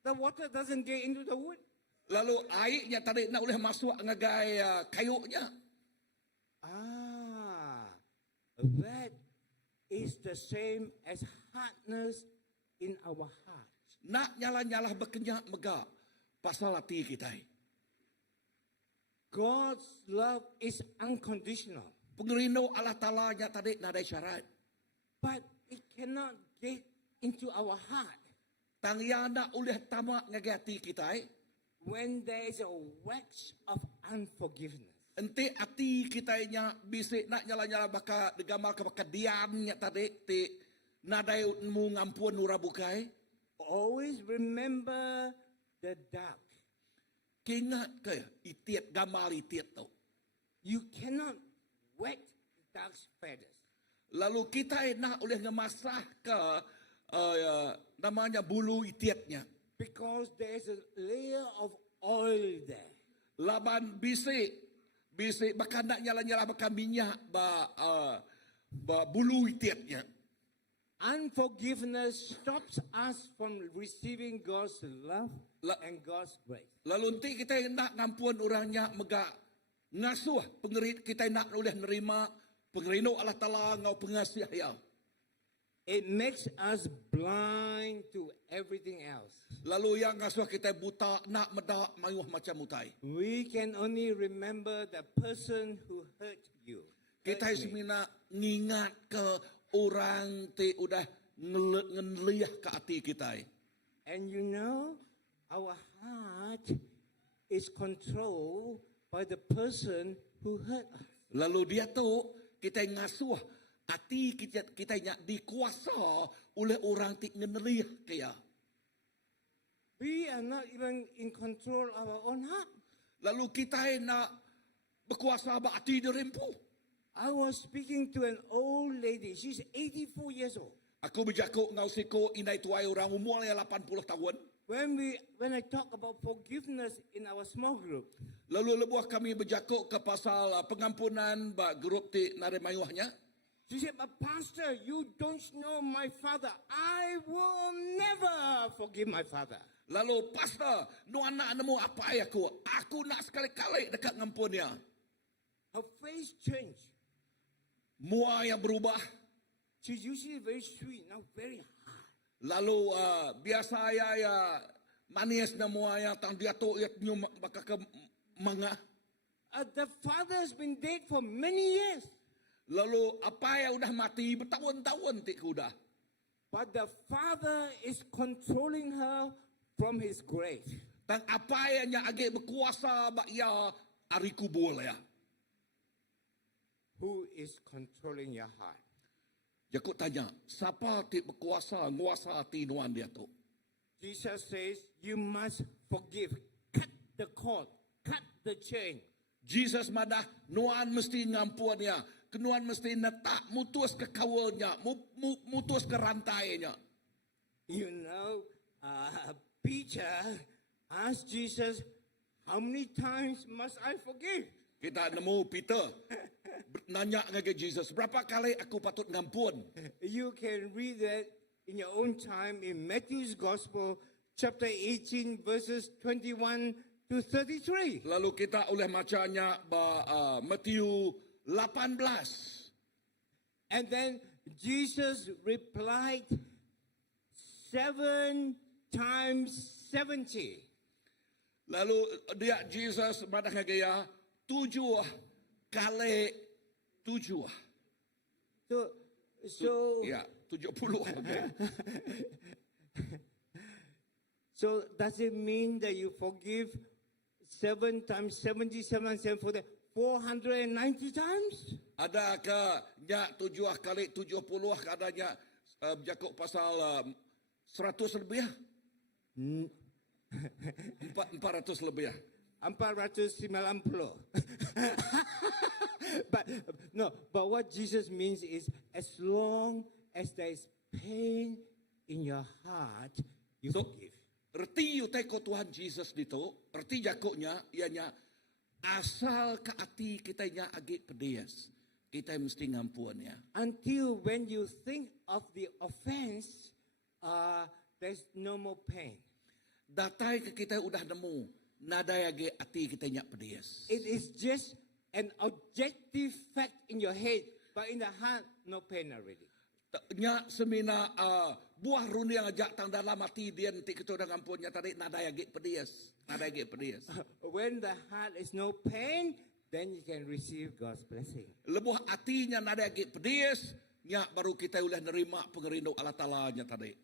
The water doesn't get into the wood. Lalu airnya tadi nak boleh masuk ngagai kayunya. That is the same as hardness in our heart. Nak nyala-nyala berkenyak mega pasal hati kita. God's love is unconditional. Pengerino Allah Ta'ala nya tadi nadai syarat. But it cannot get into our heart Tangyana oleh tamak ngagai hati kita. when there is a wax of unforgiveness. Ente hati kita nya bisa nak nyala-nyala baka degamal ke baka diamnya tadi ti nadai mu ngampun nura bukai. Always remember the dark. Kingat ke itiat gamal itiat tu. You cannot wet the dark's feathers. Lalu kita nak oleh ngemasah ke namanya bulu itiatnya. Because there is a layer of oil there. Laban bisik bahkan nak nyala-nyala bahkan minyak bulu itiatnya. Unforgiveness stops us from receiving God's love and God's grace. Lalu nanti kita nak ngampun orangnya mega ngasuh pengerit kita nak oleh nerima pengerino Allah Ta'ala ngau pengasih ya. It makes us blind to everything else. Lalu yang ngasuh kita buta nak medak mayuh macam mutai. We can only remember the person who hurt you. Kita hurt me. semina ngingat ke orang te udah ngeliyah ke hati kita. And you know, our heart is controlled by the person who hurt us. Lalu dia tu kita ngasuh hati kita dikuasa oleh orang ti ngeliyah kaya. We are not even in control of our own heart. Lalu kita nak berkuasa ba hati derempu. I was speaking to an old lady. She's 84 years old. Aku berjakuk ngau siko inai tuai orang umur yang 80 tahun. When I talk about forgiveness in our small group, Lalu lebuah kami berjakuk ke pasal pengampunan ba grup ti naremayuhnya. she said, "But Pastor, you don't know my father. I will never forgive my father." Lalu pastor, nu anak nemu apa aku? Aku nak sekali-kali dekat ngampunnya. Her face changed. Mua yang berubah. She's usually very sweet, now very hard. Lalu biasa ya manis na mua yang tang dia tu ya nyu baka ke manga. The father has been dead for many years, Lalu apa yang udah mati bertahun-tahun ti kuda. but the father is controlling her from his grave. Tang apa yang age berkuasa ba ya ari kubul ya. Who is controlling your heart? Jakut tanya, siapa ti berkuasa nguasa hati nuan dia tu? Jesus says, you must forgive. Cut the cord, cut the chain. Jesus madah nuan mesti ngampunnya, kenuan mesti netak mutus ke kawalnya, mutus ke rantainya. You know, Peter asked Jesus, how many times must I forgive? Kita nemu Peter nanya dengan Jesus, berapa kali aku patut ngampun? You can read that in your own time in Matthew's Gospel, chapter 18, verses 21 to 33. Lalu kita oleh macanya Matthew 18. And then Jesus replied 7 times 70. Lalu dia Jesus madah ngaya 7 kali 7. So Ya. 70. Okay. So does it mean that you forgive 7 times 77 7 490 times? Adakah nya 7 kali 70 adanya bercakap pasal 100 lebih? 400 lebih. 490. but what Jesus means is as long as there is pain in your heart, you So, forgive. erti utai ko Tuhan Jesus dito, erti jakoknya ianya asal ke hati kita nya agi pedias, kita mesti ngampuannya. Until when you think of the offense, there's no more pain. Datai ke kita udah nemu, nadai agi hati kita nya pedias. It is just an objective fact in your head, but in the heart, no pain already. Nya semina buah runi yang ajak tang dalam hati dia nanti kita udah ngampunnya tadi nadai agi pedias, nadai agi pedias. When the heart is no pain, then you can receive God's blessing. Lebuh hatinya nadai agi pedias, nya baru kita ulah nerima pengerindu Allah Ta'ala nya tadi.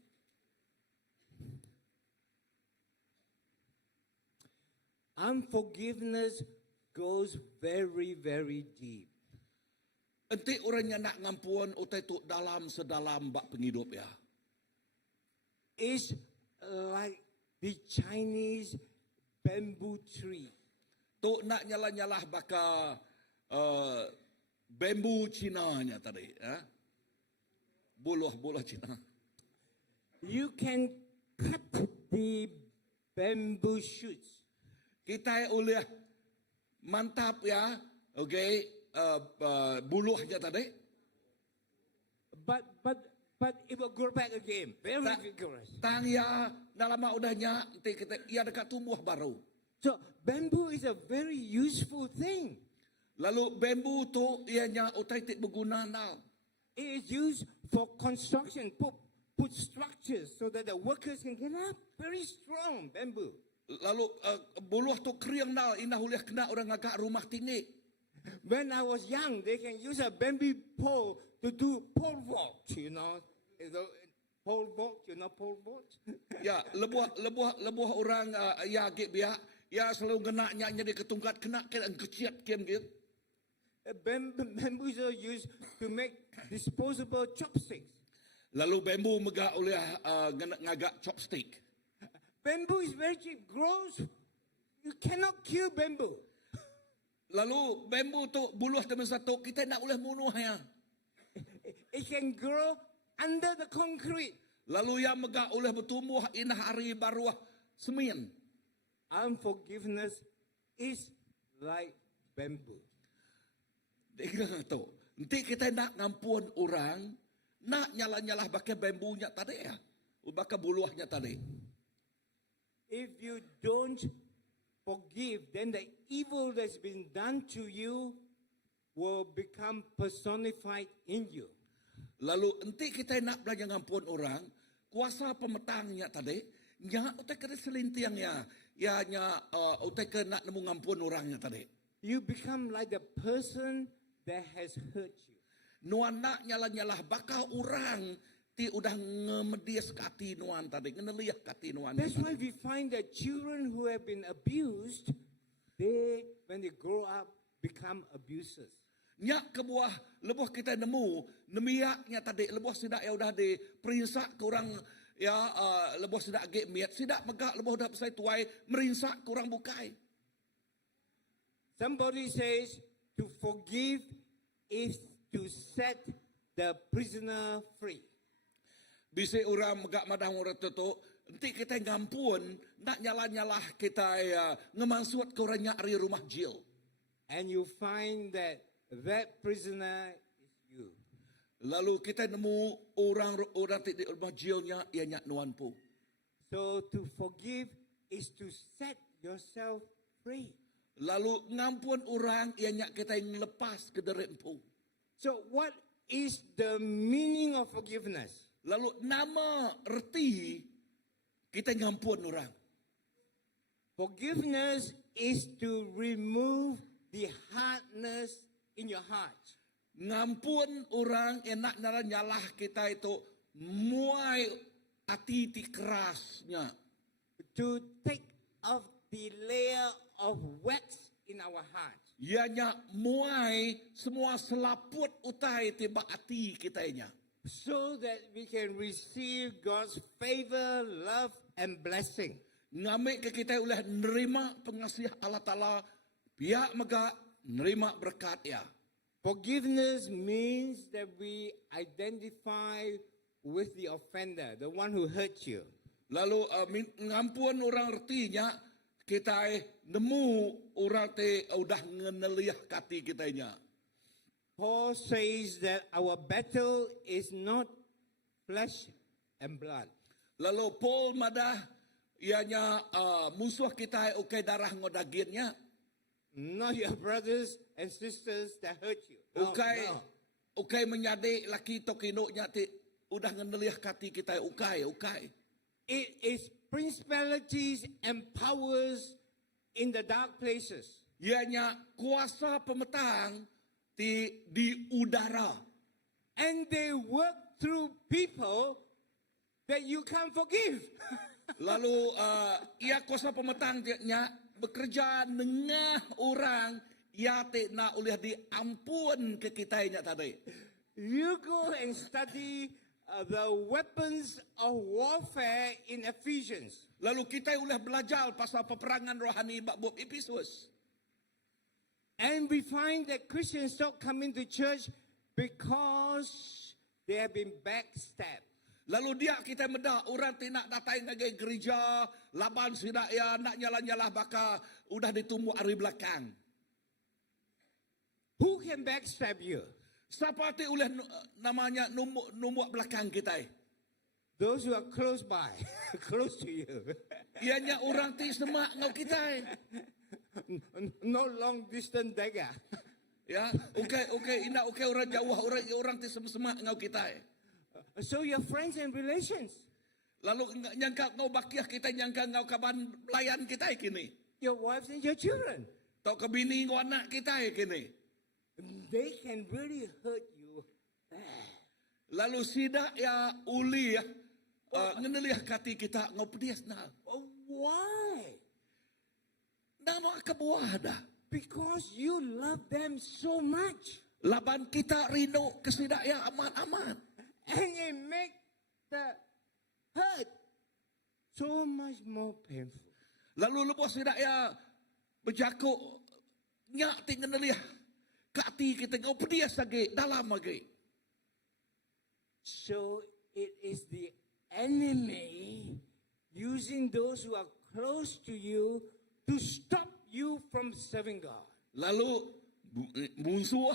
Unforgiveness goes very, very deep. Enti orangnya nak ngampuan utai tu dalam sedalam bak penghidup ya. It's like the Chinese bamboo tree. Tu nak nyalah-nyalah baka bambu Cina nya tadi ya. Buluh Cina. You can cut the bamboo shoots. Kita boleh mantap ya, okay, buluhnya tadi. But it will grow back again. Very vigorous. Tang ya dalam udahnya, nanti kita ia dekat tumbuh baru. So bamboo is a very useful thing. Lalu bambu tu ianya utai tik berguna nal. It is used for construction, put structures so that the workers can get up. Very strong bamboo. Lalu buluh tu kering nal, indah boleh kena orang agak rumah tinggi. When I was young, they can use a bamboo pole to do pole vault, you know. Pole vault, you know pole vault? Ya, lebuh orang ya git biak, ya selalu genaknya jadi ketungkat kena kena keciat kem gitu. Bamboo is used to make disposable chopsticks. Lalu bambu megak oleh ngagak chopstick. Bamboo is very cheap, grows. You cannot kill bamboo. Lalu bambu tu buluh teman satu kita nak boleh bunuh ya. It can grow under the concrete. Lalu yang megak oleh bertumbuh inah hari baruah semen. Unforgiveness is like bamboo. Dengar tu. Nanti kita nak ngampun orang, nak nyalah-nyalah pakai bambunya tadi ya. Pakai buluhnya tadi. If you don't forgive, then the evil that's been done to you will become personified in you. Lalu nanti kita nak belajar ngampun orang, kuasa pemetangnya tadi, nya utai kena selintiangnya, ya nya utai kena nemu ngampun orangnya tadi. You become like the person that has hurt you. Nuan nak nyalah-nyalah bakal orang ti udah ngemedias kati nuan tadi, ngeneliah kati nuan. That's why we find that children who have been abused, they, when they grow up, become abusers. Nyak kebuah lebuh kita nemu, nemiaknya tadi, lebuh sidak ya udah di perinsak kurang ya lebuh sidak ge miat, sidak megak lebuh dah pesai tuai, merinsak kurang bukai. Somebody says to forgive is to set the prisoner free. Bisa orang megak madang orang tu, nanti kita ngampun, nak nyalah-nyalah kita ya, ngemansut ke orang nyari rumah jail. And you find that prisoner is you. Lalu kita nemu orang di rumah jailnya, ia nyak nuan pu. So to forgive is to set yourself free. Lalu ngampun orang, ia nyak kita yang lepas ke deret pu. So what is the meaning of forgiveness? Lalu nama erti kita ngampun orang. Forgiveness is to remove the hardness in your heart. Ngampun orang enak nara nyalah kita itu muai hati ti kerasnya. to take off the layer of wax in our hearts. Ianya muai semua selaput utai tiba hati kitanya. So that we can receive God's favor, love, and blessing. Ngamik ke kita oleh nerima pengasih Allah Ta'ala, pihak mega nerima berkat ya. Forgiveness means that we identify with the offender, the one who hurt you. Lalu ngampun orang artinya kita nemu orang te udah ngeneliah kati kitanya. Paul says that our battle is not flesh and blood. Lalu Paul madah ianya musuh kita ukai darah ngodagirnya. Not your brothers and sisters that hurt you. No, Ukai no. ukai menyade laki tokinoknya te udah ngeneliah kati kita ukai. It is principalities and powers in the dark places. Ianya kuasa pemetang di udara. And they work through people that you can't forgive. Lalu ia kuasa pemetangnya bekerja dengan orang ia te nak oleh diampun ke kitanya tadi. You go and study the weapons of warfare in Ephesians. Lalu kita boleh belajar pasal peperangan rohani bab Efesus. And we find that Christians don't come into church because they have been backstabbed. Lalu dia kita medah orang tidak datang ke gereja, laban sidak ya nak nyala-nyala baka udah ditumbuh hari belakang. Who can backstab you? Siapa ti oleh namanya numbuk belakang kita? Those who are close by, close to you. Ianya orang ti semak ngau kita. No long distance dagger. Ya, okey, ina okey orang jauh orang ti semak ngau kita. So your friends and relations, Lalu nyangka ngau bakiah kita nyangka ngau kaban pelayan kita kini. your wives and your children, Tok kebini ngau anak kita kini. they can really hurt you. Lalu sidak ya uli ya ngeneliah kati kita ngau pedias na. Why? Nama kebuah dah. Because you love them so much. Laban kita rindu kesidak ya aman-aman. And it make the hurt so much more painful. Lalu lepas sidak ya berjakuk nyak ting ngeneliah kati kita ngau pedias lagi dalam lagi. So it is the enemy using those who are close to you to stop you from serving God. Lalu musuh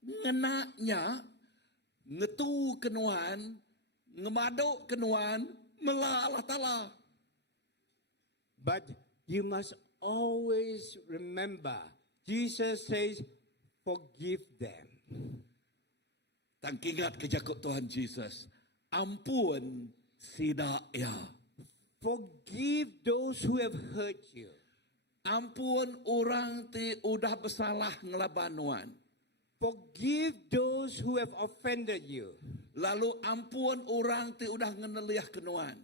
ngenaknya ngetu kenuan, ngemaduk kenuan, mela Allah Ta'ala. But you must always remember, Jesus says, forgive them. Tangkingat kejakut Tuhan Yesus. Ampun sidak ya. Forgive those who have hurt you. Ampun orang ti udah bersalah ngelabanuan. Forgive those who have offended you. Lalu ampun orang ti udah ngeneliah kenuan.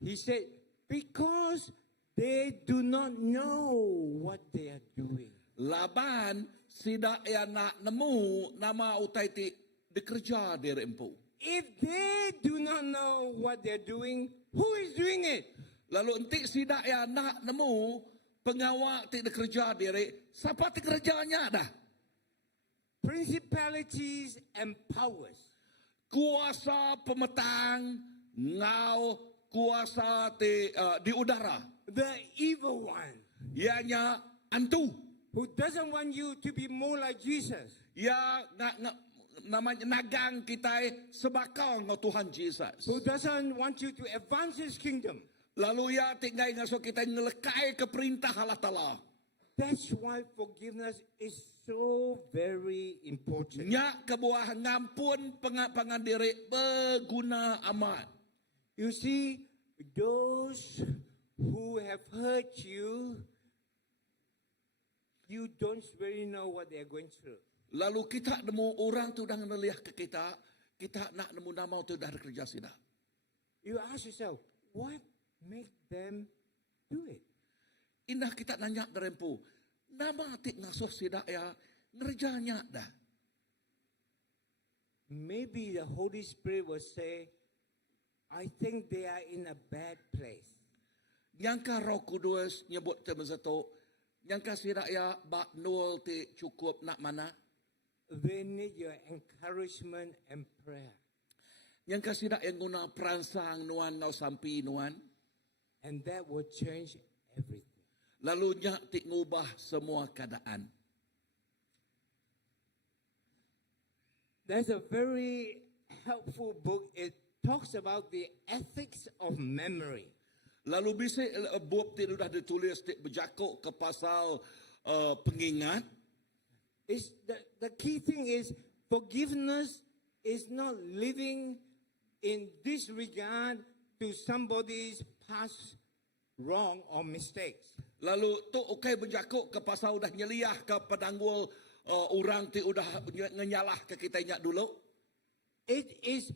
He said, because they do not know what they are doing. Laban sidak ya nak nemu nama utai ti dikerja di rempu. If they do not know what they're doing, who is doing it? Lalu entik sidak ya nak nemu pengawal ti dikerja diri. Siapa ti kerjanya dah? Principalities and powers. Kuasa pemetang ngau kuasa di udara. The evil one Ianya antu. who doesn't want you to be more like Jesus. Ya namanya nagang kita sebakal ngau Tuhan Yesus. Who doesn't want you to advance his kingdom. Lalu ya tinggal ngaso kita ngelekai ke perintah Allah Ta'ala. That's why forgiveness is so very important. Nyak kebuah ngampun pengapangan diri berguna amat. You see, those who have hurt you, you don't really know what they're going through. Lalu kita nemu orang tu dah neliah ke kita, kita nak nemu nama tu dah kerja sida. You ask yourself, what make them do it? Indah kita nanya derempu, nama tik ngasuh sida ya ngerjanya dah. Maybe the Holy Spirit will say, I think they are in a bad place. Nyangka Roh Kudus nyebut tema satu, nyangka sida ya bak nol ti cukup nak mana? They need your encouragement and prayer. Nyangka sida yang guna perangsang nuan ngau sampi nuan. And that will change everything. Lalu nyak tik ngubah semua keadaan. There's a very helpful book. It talks about the ethics of memory. Lalu bisa buat ti sudah ditulis tik berjakuk ke pasal pengingat. It's the key thing is forgiveness is not living in disregard to somebody's past wrong or mistakes. Lalu tu okay berjakuk ke pasal udah nyeliah ke pedanggul orang ti udah ngenyalah ke kita nyak dulu. It is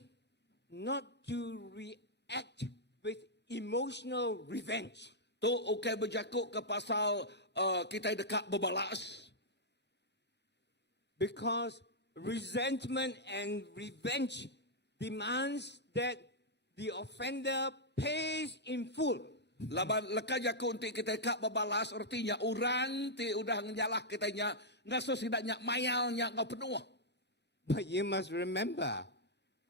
not to react with emotional revenge. Tu okay berjakuk ke pasal kita dekat berbalas. Because resentment and revenge demands that the offender pays in full. Laban leka jakuk untuk kita dekat berbalas artinya orang ti udah ngenyalah kita nyak ngaso sidak nyak mayal nyak ngau penuh. But you must remember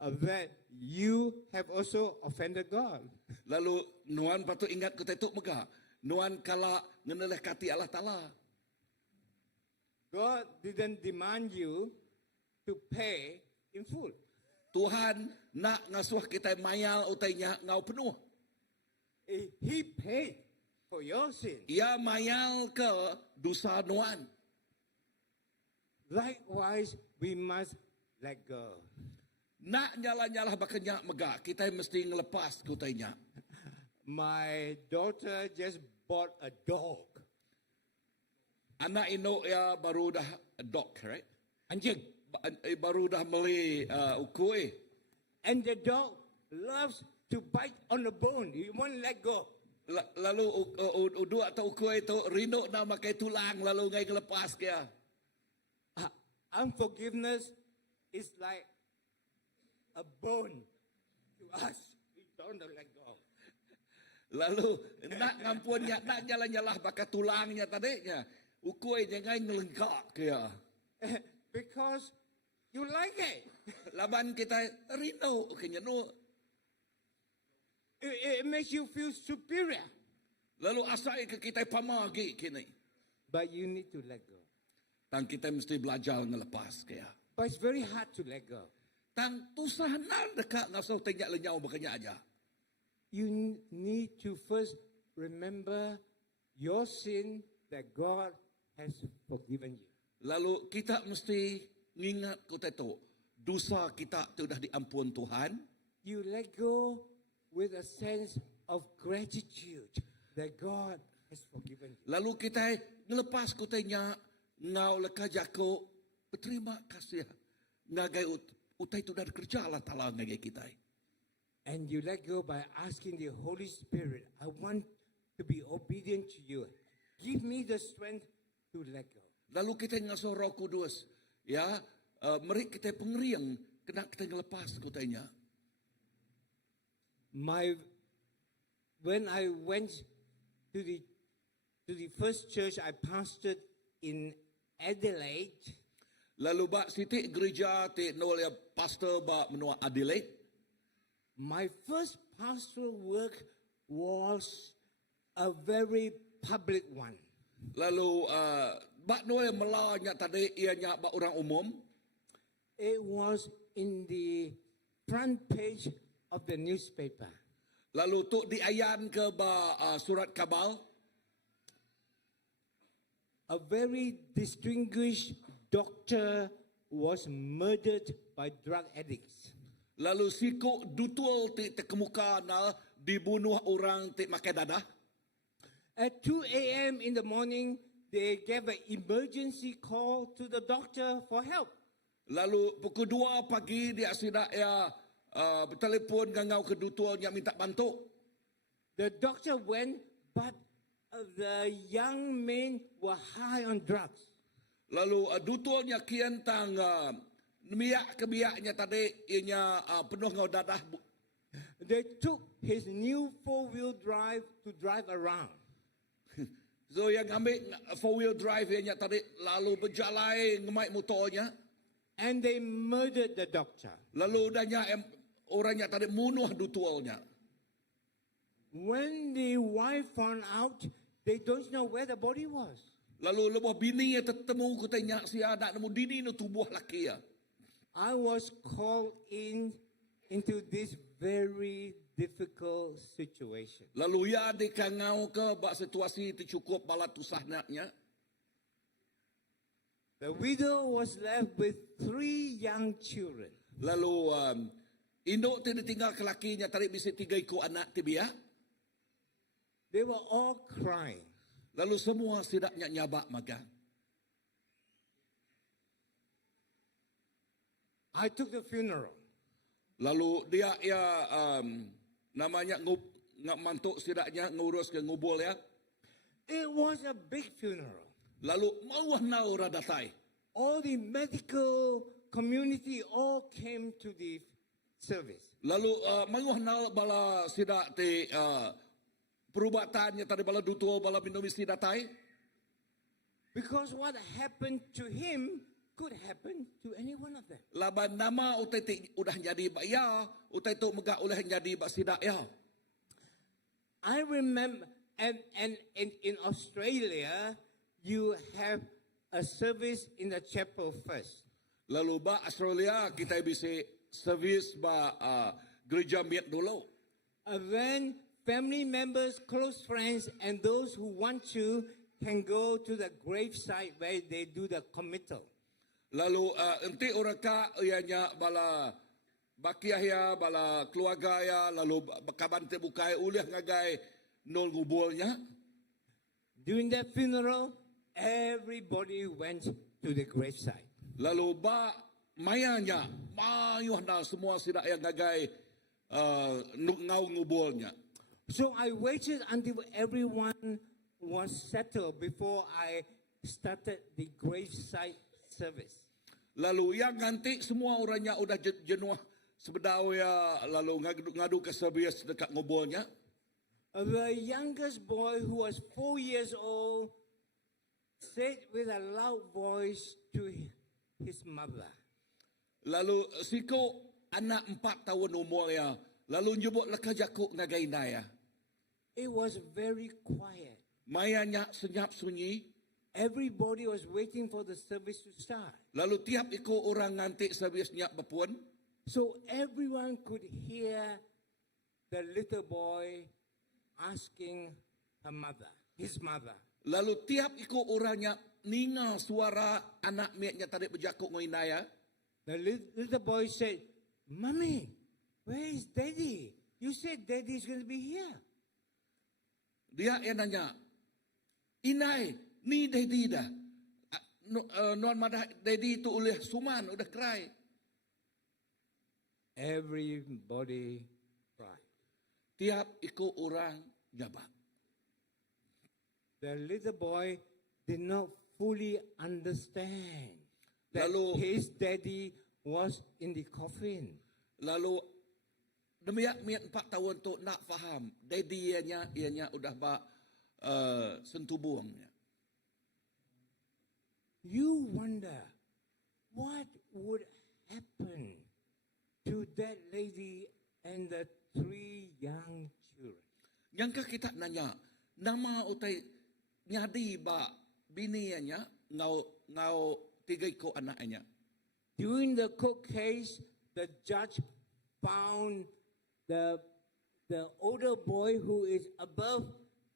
that you have also offended God. Lalu nuan patut ingat kita itu mega. Nuan kala ngeneleh kati Allah Ta'ala. God didn't demand you to pay in full. Tuhan nak ngasuh kita mayal utainya ngau penuh. He paid for your sin. Ia mayal ke dosa nuan. Likewise, we must let go. Nak nyala-nyala bakanya mega, kita mesti ngelepas kutainya. My daughter just bought a dog. Anak ino ya baru dah adopt, correct? Anjing. Baru dah beli ukui. And the dog loves to bite on the bone. He won't let go. Lalu udu atau ukui itu rindu nak makai tulang lalu ngai ngelepas kia. Unforgiveness is like a bone to us. We don't let go. Lalu nak ngampunnya, nak nyala-nyala bakal tulangnya tadinya. Ukui jangan ngelengkak kia. Because you like it. Laban kita rindu kenya nu. It makes you feel superior. Lalu asai ke kita pamagi kini. But you need to let go. Dan kita mesti belajar ngelepas kia. But it's very hard to let go. Tang tusahanan dekat ngasuh tenyak lenyau bakanya aja. You need to first remember your sin that God has forgiven you. Lalu kita mesti ngingat kita tu dosa kita tu dah diampun Tuhan. You let go with a sense of gratitude that God has forgiven you. Lalu kita ngelepas kutanya ngau leka jako berterima kasih ngagai utai tu dah kerja Allah Ta'ala ngagai kita. And you let go by asking the Holy Spirit, I want to be obedient to you. Give me the strength to let go. Lalu kita ngasuh Roh Kudus, ya, meri kita pengeriang kena kita ngelepas kutanya. When I went to the first church I pastored in Adelaide, Lalu bak siti gereja ti nolya pastor bak menua Adelaide. my first pastoral work was a very public one. Lalu bak nolya melanya tadi ianya bak orang umum. It was in the front page of the newspaper. Lalu tu diayan ke ba surat kabal. A very distinguished doctor was murdered by drug addicts. Lalu siku dutul ti kemuka na dibunuh orang ti makai dadah. At 2 a.m. in the morning, they gave an emergency call to the doctor for help. Lalu pukul 2 pagi dia sidak ya bertelefon ngangau ke dutualnya minta bantu. The doctor went, but the young men were high on drugs. Lalu dutualnya kian tang miak ke biaknya tadi ianya penuh ngau dadah. They took his new four-wheel drive to drive around. So yang ambil 4-wheel drive ianya tadi lalu berjalan ngemai motornya. And they murdered the doctor. Lalu danya orangnya tadi munuh dutualnya. When the wife found out, they don't know where the body was. Lalu lebuh bini yang tertemu kutanya si anak nemu dini no tubuh laki ya. I was called into this very difficult situation. Lalu ya dikangau ke bak situasi itu cukup bala tusah naknya. The widow was left with 3 young children. Lalu induk tu ditinggal ke lakinya tarik bisa 3 ekor anak tibia. They were all crying. Lalu semua sidaknya nyabak magang. I took the funeral. Lalu dia ya namanya ngap mantuk sidaknya ngurus ke ngubul ya. It was a big funeral. Lalu mau nau radatai. All the medical community all came to the service. Lalu mau nau bala sidak te perubatannya tadi bala dutua bala minum sidatai. Because what happened to him could happen to any one of them. Laban nama utai te udah jadi ba ya, utai tu megak oleh jadi ba sidak ya. I remember, and in Australia, you have a service in the chapel first. Lalu ba Australia kita bisa servis ba gereja miat dulu. And then family members, close friends, and those who want to can go to the gravesite where they do the committal. Lalu enti orang ka ianya bala bakiah ya, bala keluarga ya, lalu kabante bukai uliah ngagai nol ngubulnya. During that funeral, everybody went to the gravesite. Lalu ba mayanya, mayuh na semua sidak yang ngagai ngau ngubulnya. So I waited until everyone was settled before I started the gravesite service. Lalu yang nanti semua orangnya udah jenuh sebedau ya, lalu ngadu ke servis dekat ngubulnya. The youngest boy who was 4 years old said with a loud voice to his mother, Lalu siko anak 4 tahun umur ya, lalu nyebut leka jakuk ngagai naya. it was very quiet. Mayanya senyap sunyi. Everybody was waiting for the service to start. Lalu tiap iko orang ngantik servisnya berpuan. So everyone could hear the little boy asking his mother. Lalu tiap iko orangnya ninga suara anak miatnya tadi berjakuk ngoinaya. The little boy said, "Mommy, where is Daddy? You said Daddy is going to be here." Dia yang nanya, "Inai, ni daddy dah. Non madah daddy itu oleh suman, udah cry." Everybody cried. Tiap iko orang nyabak. The little boy did not fully understand that Lalu- his daddy was in the coffin. Lalu demiak miat 4 tahun tu nak faham, daddy ianya udah ba sentubuangnya. You wonder what would happen to that lady and the 3 young children. Yang kita nanya, nama utai nyadi ba binianya ngau 3 iko anaknya. During the court case, the judge found the older boy who is above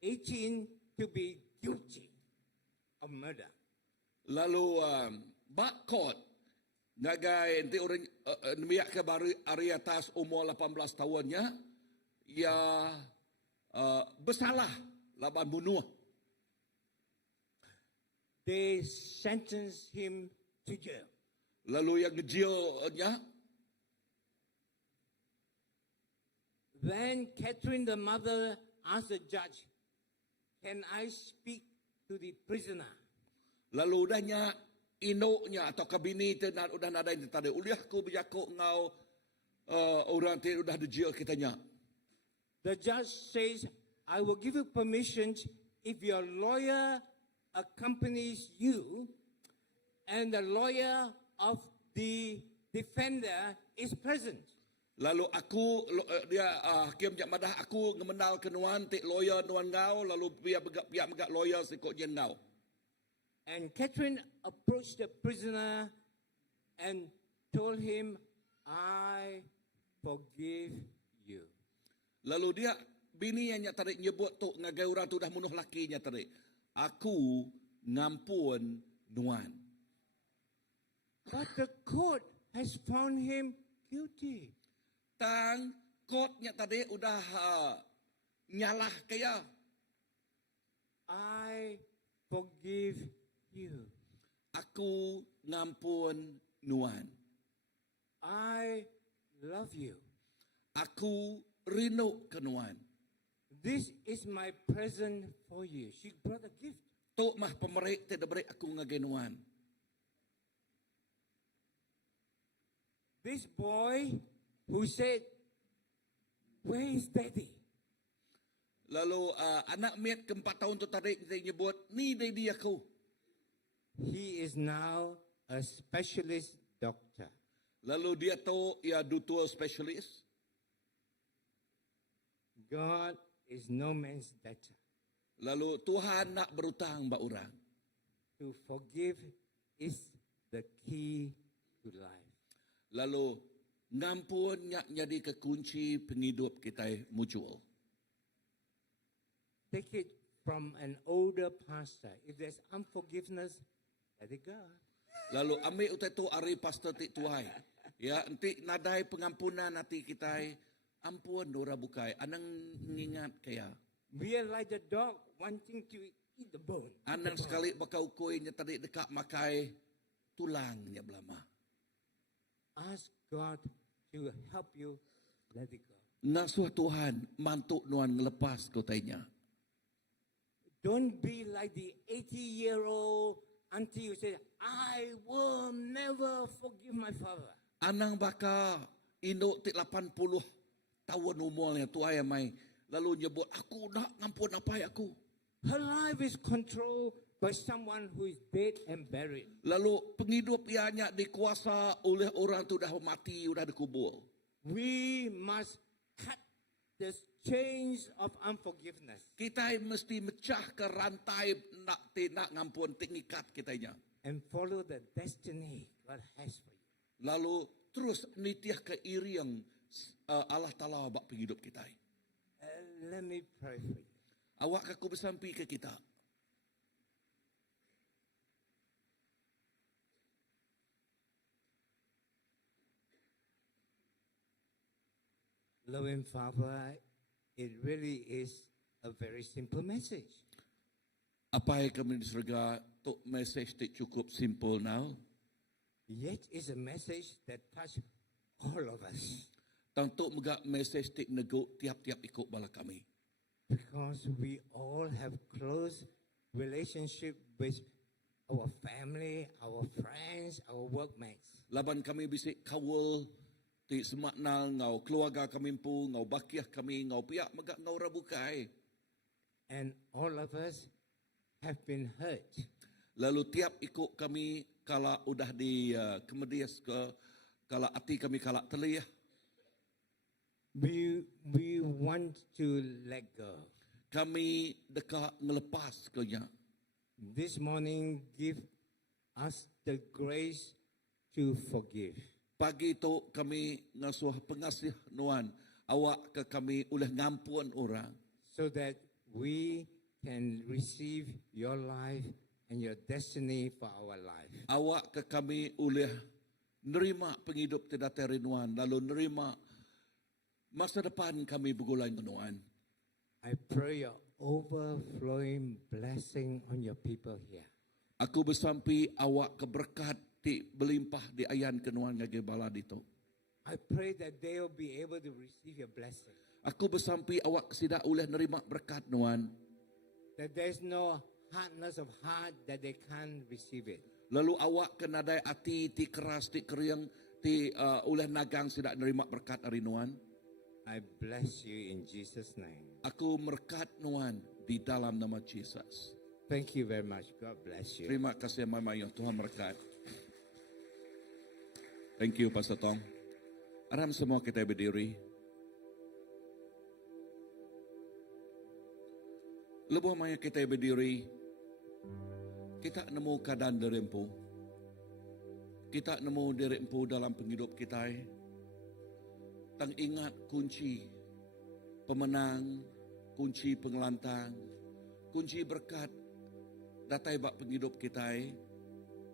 18 to be guilty of murder. Lalu bak court ngagai enti orang miak ke baru ari atas umur 18 tahunnya ya bersalah laban bunuh. They sentenced him to jail. Lalu yang ngejilnya, When Catherine, the mother, asked the judge, "Can I speak to the prisoner?" lalu udahnya inoknya atau kabini itu udah nada yang tadi. Uliah ku berjakuk ngau orang tu udah dijil kitanya. The judge says, "I will give you permission if your lawyer accompanies you and the lawyer of the defender is present." Lalu aku dia hakim jak madah aku ngemenal ke nuan tik lawyer nuan ngau lalu pihak megak lawyer sikok jen ngau. And Catherine approached the prisoner and told him, "I forgive you." Lalu dia bini yang tarik nyebut tu ngagai orang tu dah munuh lakinya tarik. Aku ngampun nuan. But the court has found him guilty. Tang kotnya tadi udah nyalah kaya. I forgive you. Aku ngampun nuan. I love you. Aku rindu ke nuan. This is my present for you. She brought a gift. Tok mah pemerik tidak beri aku ngagai nuan. This boy who said, "Where is daddy?" Lalu anak miat ke 4 tahun tu tarik dia nyebut, ni dia aku. He is now a specialist doctor. Lalu dia tu ia dutua specialist. God is no man's debtor. Lalu Tuhan nak berutang bak orang. To forgive is the key to life. Lalu ngampun nyak jadi kekunci penghidup kita muncul. Take it from an older pastor. If there's unforgiveness, let it go. Lalu ambil utai tu ari pastor tik tuai. Ya, nanti nadai pengampunan nanti kita ampun dora bukai. Anang ngingat kaya. We are like the dog wanting to eat the bone. Anang sekali bakal ukuinya tadi dekat makai tulangnya belama. Ask God to help you let it go. Nasuh Tuhan mantuk nuan ngelepas kau tanya. Don't be like the 80-year-old auntie who said, "I will never forgive my father." Anang baka induk tik 80 tahun umurnya tuai mai. Lalu nyebut aku nak ngampun apa aku. Her life is controlled by someone who is dead and buried. Lalu penghidup ianya dikuasa oleh orang tu dah mati, sudah dikubur. We must cut the chains of unforgiveness Kita mesti mecah ke rantai nak ngampun tingikat kitanya. and follow the destiny God has for you. Lalu terus nitiah ke iriang Allah Ta'ala bak penghidup kita. Let me pray for you. Awak aku bersampi ke kita. Loving Father, it really is a very simple message. Apa yang kami di surga, tu message tak cukup simple now. Yet it's a message that touches all of us. Tentu megak message tak neguk tiap-tiap ikut bala kami. Because we all have close relationship with our family, our friends, our workmates. Laban kami bisik kawal, ti semakna ngau keluarga kami pun, ngau bakiah kami, ngau piak megak ngau rabukai. And all of us have been hurt. Lalu tiap ikut kami kala udah di kemedias ke, kala hati kami kala telih. We want to let go. Kami dekat melepas kenya. This morning, give us the grace to forgive. Pagi tu kami ngasuh pengasih nuan awak ke kami oleh ngampun orang. So that we can receive your life and your destiny for our life. Awak ke kami oleh nerima penghidup tidak terinuan lalu nerima masa depan kami bergulai menuan. I pray your overflowing blessing on your people here. Aku bersampi awak keberkat ti berlimpah di ayan kenuan ngage balad itu. I pray that they will be able to receive your blessing. Aku bersampi awak sida oleh nerima berkat nuan. That there's no hardness of heart that they can't receive it. Lalu awak kenadai ati ti keras ti keriang ti oleh nagang sida nerima berkat hari nuan. I bless you in Jesus' name. Aku merkat nuan di dalam nama Jesus. Thank you very much. God bless you. Terima kasih Mama Tuhan berkat. Thank you Pastor Tong. Aram semua kita berdiri. Lebuh maya kita berdiri. Kita nemu keadaan derempu. Kita nemu derempu dalam penghidup kita. Tang ingat kunci pemenang, kunci pengelantang, kunci berkat datai bak penghidup kita.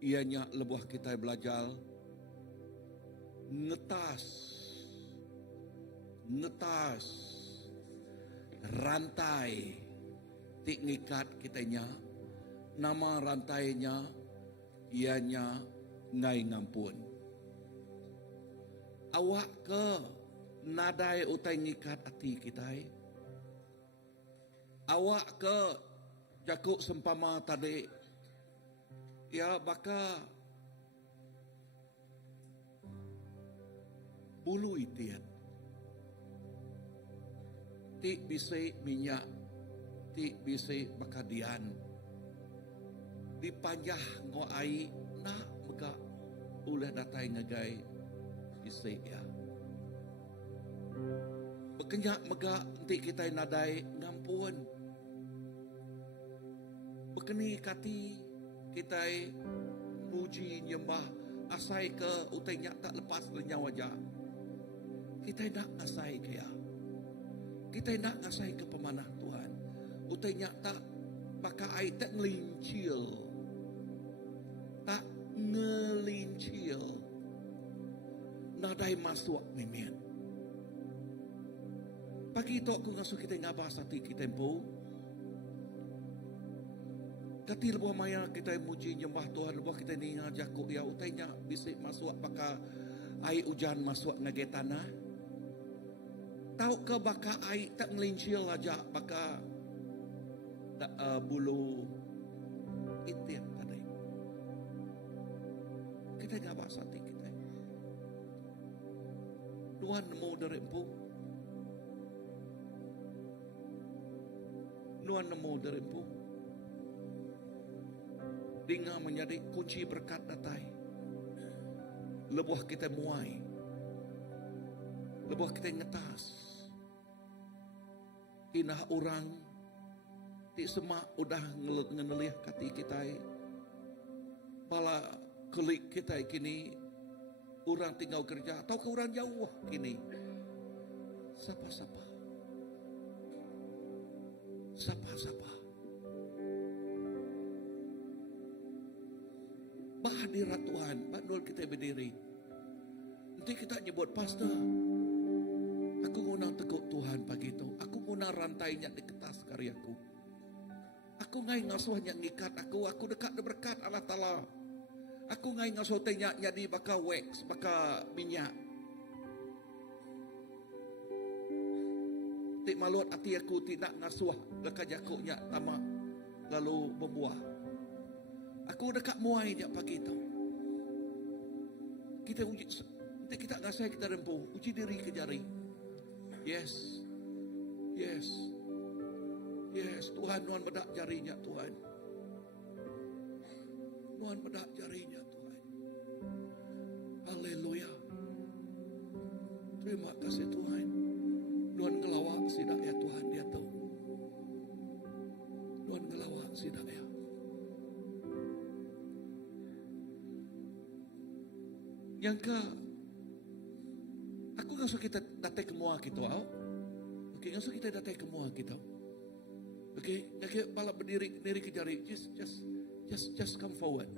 Ianya lebuh kita belajar ngetas rantai tik ngikat kitanya. Nama rantainya ianya ngai ngampun. Awak ke nadai utai ngikat hati kita. Awak ke jakuk sempama tadi ya baka bulu itian. Tik bisik minyak, tik bisik bakadian. Dipanjah ngo ai nak mega ulah datai ngagai bisik ya. Bekenyak mega nanti kita nadai ngampun. Bekeni kati kita muji nyembah asai ke utainya tak lepas lenya wajah. Kita nak asai kaya. Kita nak asai ke pemanah Tuhan. Utainya tak pakai tak ngelincil. Tak ngelincil. Nadai masuk mimin. Pagi itu aku ngasuh kita ngabas hati kita empu. Kati lebuh maya kita muji nyembah Tuhan. Lebuh kita ni ngajakuk ya. Utainya bisik masuk pakai air hujan masuk ngage tanah. Tahu ke baka air tak ngelincil aja baka bulu itin tadi. Kita gak bahas hati kita. Tuhan nemu dari empu. Tuhan nemu dari empu. Dinga menjadi kunci berkat datai. Lebuh kita muai. Lebuh kita ngetas. Inah orang ti semak udah ngelih kati kita. Pala kelik kita kini orang tinggal kerja atau ke orang jauh kini. Sapa-sapa. Sapa-sapa. Bahadirat Tuhan, bandul kita berdiri. Nanti kita nyebut pastor. Aku guna teguk Tuhan pagi itu. Aku guna rantainya di kertas karyaku. Aku ngai ngasuhnya ngikat aku. Aku dekat berkat Allah Ta'ala. Aku ngai ngasuh tanya jadi baka wax, baka minyak. Tik malut hati aku tidak ngasuh dekat jakuknya tamak. Lalu membuah. Aku dekat muainya pagi itu. Kita uji, nanti kita ngasih kita rempuh. Uji diri ke jari. Yes. Yes. Yes. Tuhan bedak jarinya Tuhan. Tuhan bedak jarinya Tuhan. Haleluya. Terima kasih Tuhan. Tuhan ngelawak sidak ya Tuhan dia tahu. Tuhan ngelawak sidak ya. Yang ke aku ngasuh kita datang ke mua kita. Okey, ngasuh kita datang ke mua kita. Okey, nak balap berdiri ke jari. Just come forward.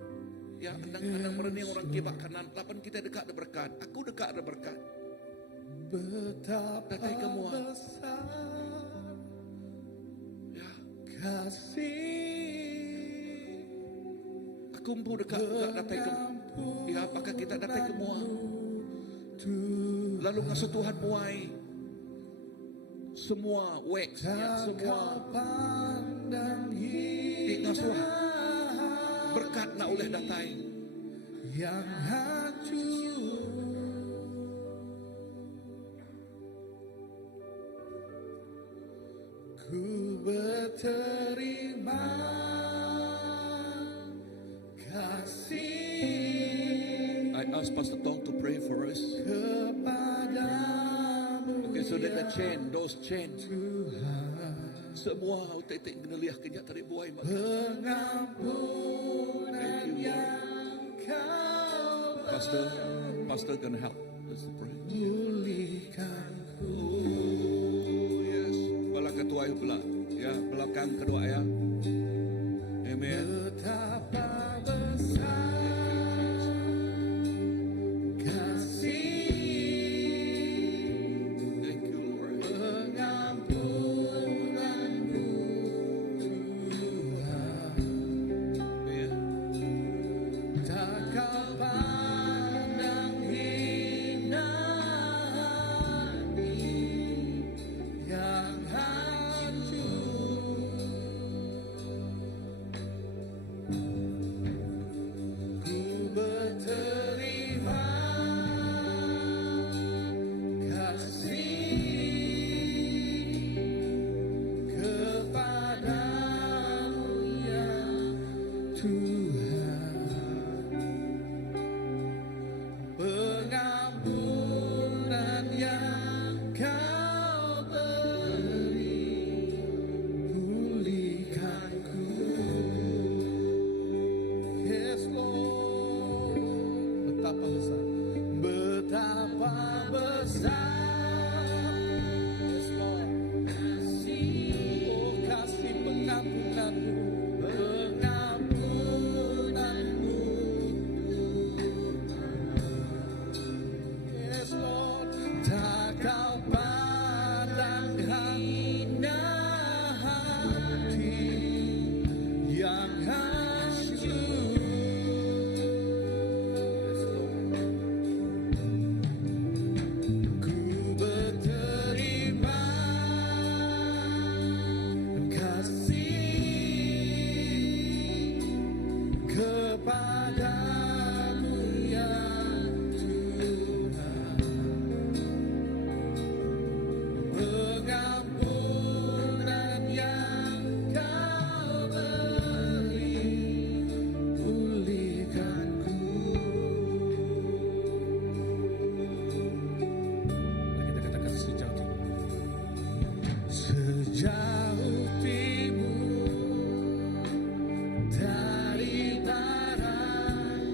Ya, andang merening orang kibak kanan. Lapan kita dekat ada berkat. Aku dekat ada berkat. Betapa datang ke mua. besar Ya, kasih aku pun dekat datang ke Ya, maka kita datang ke mua. Lalu ngasuh Tuhan muai semua wax, ya, semua ngasuh berkat nak oleh datai yang hancur. Ku berterima kasih. I ask Pastor Tong to pray for us. Kepadamu, Okay, so that the chain, those chains, Tuhan, semua utai-utai kenaliah kenyak tarik buai mak. pengampunan yang kau Pastor gonna help. Let's pray. pulihkanku. Yes, bala ketua belah, ya belakang kedua ya. Amen. Betapa besar kasih Thank you, Lord. pengampunanmu, Tuhan. Amen. Tak kau pandang hina hati yang hancur. Ku berterima kasih kepadamu ya Tuhan. Pengampunan yang kau beri pulihkanku. Yes Lord, betapa besar, betapa besar. Yes Lord, oh kasih pengampunanmu, pengampunanmu. Yes Lord, tak kau pandang hina hati yang hancur. Yes Lord, ku berterima kasih kepadamu ya Tuhan. Pengampunan yang kau beri pulihkanku. Kita katakan sejauh timur dari barat,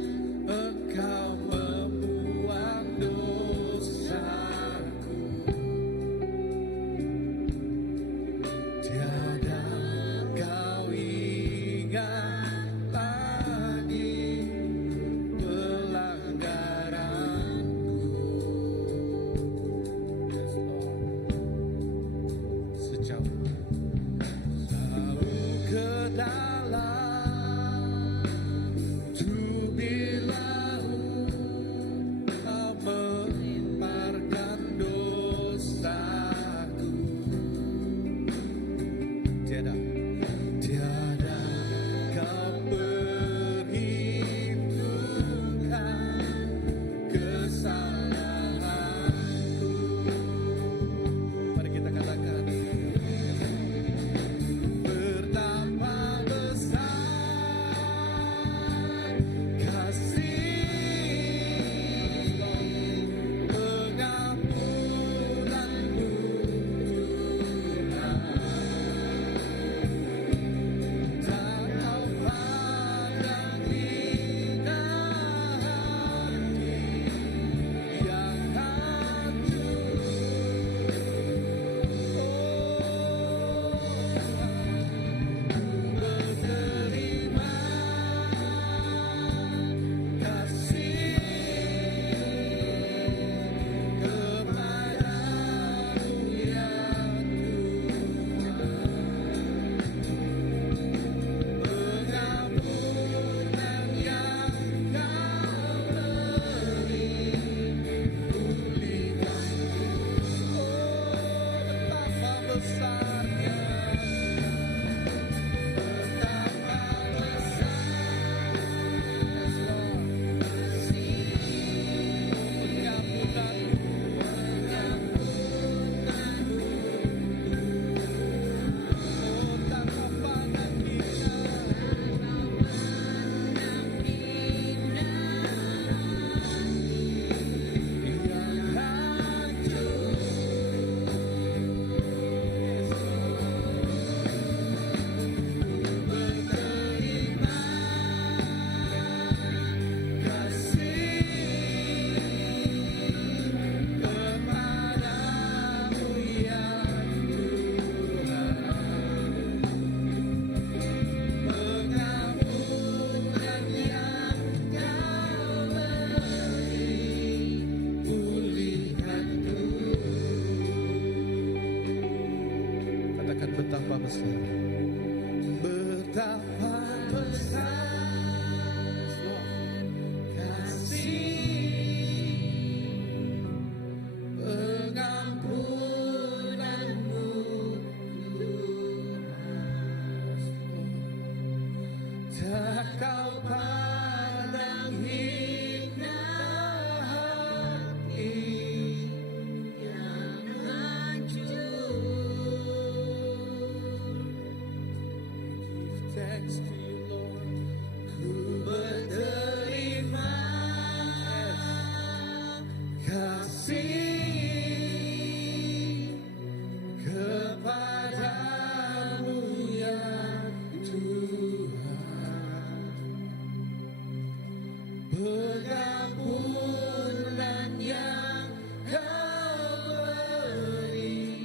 pengampunan yang kau beri,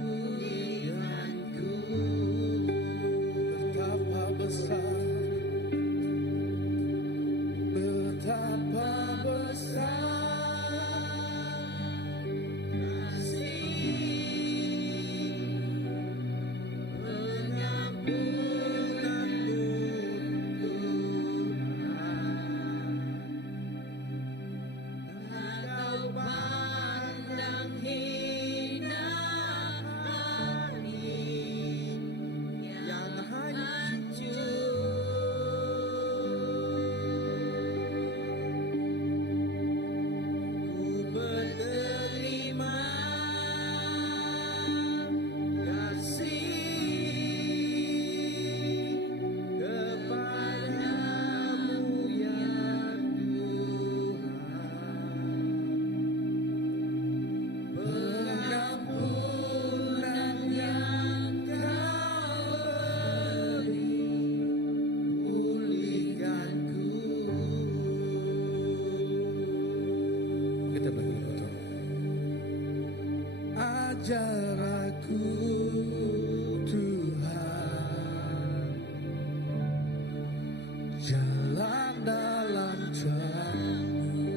pulihkanku. Betapa besar, betapa besar ajar aku Tuhan jalan dalam terang-Mu,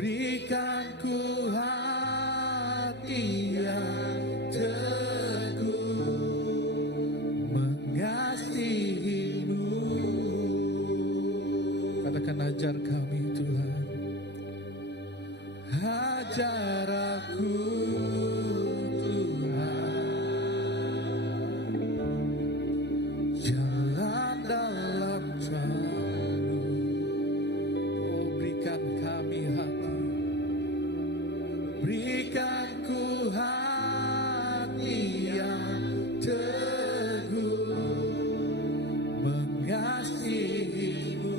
berikan ku hati yang teguh mengasihi-Mu. Katakan ajar kami Tuhan, ajar aku Tuhan jalan dalam terang-Mu. Oh, berikan kami hati, berikan ku hati yang teguh mengasihi-Mu.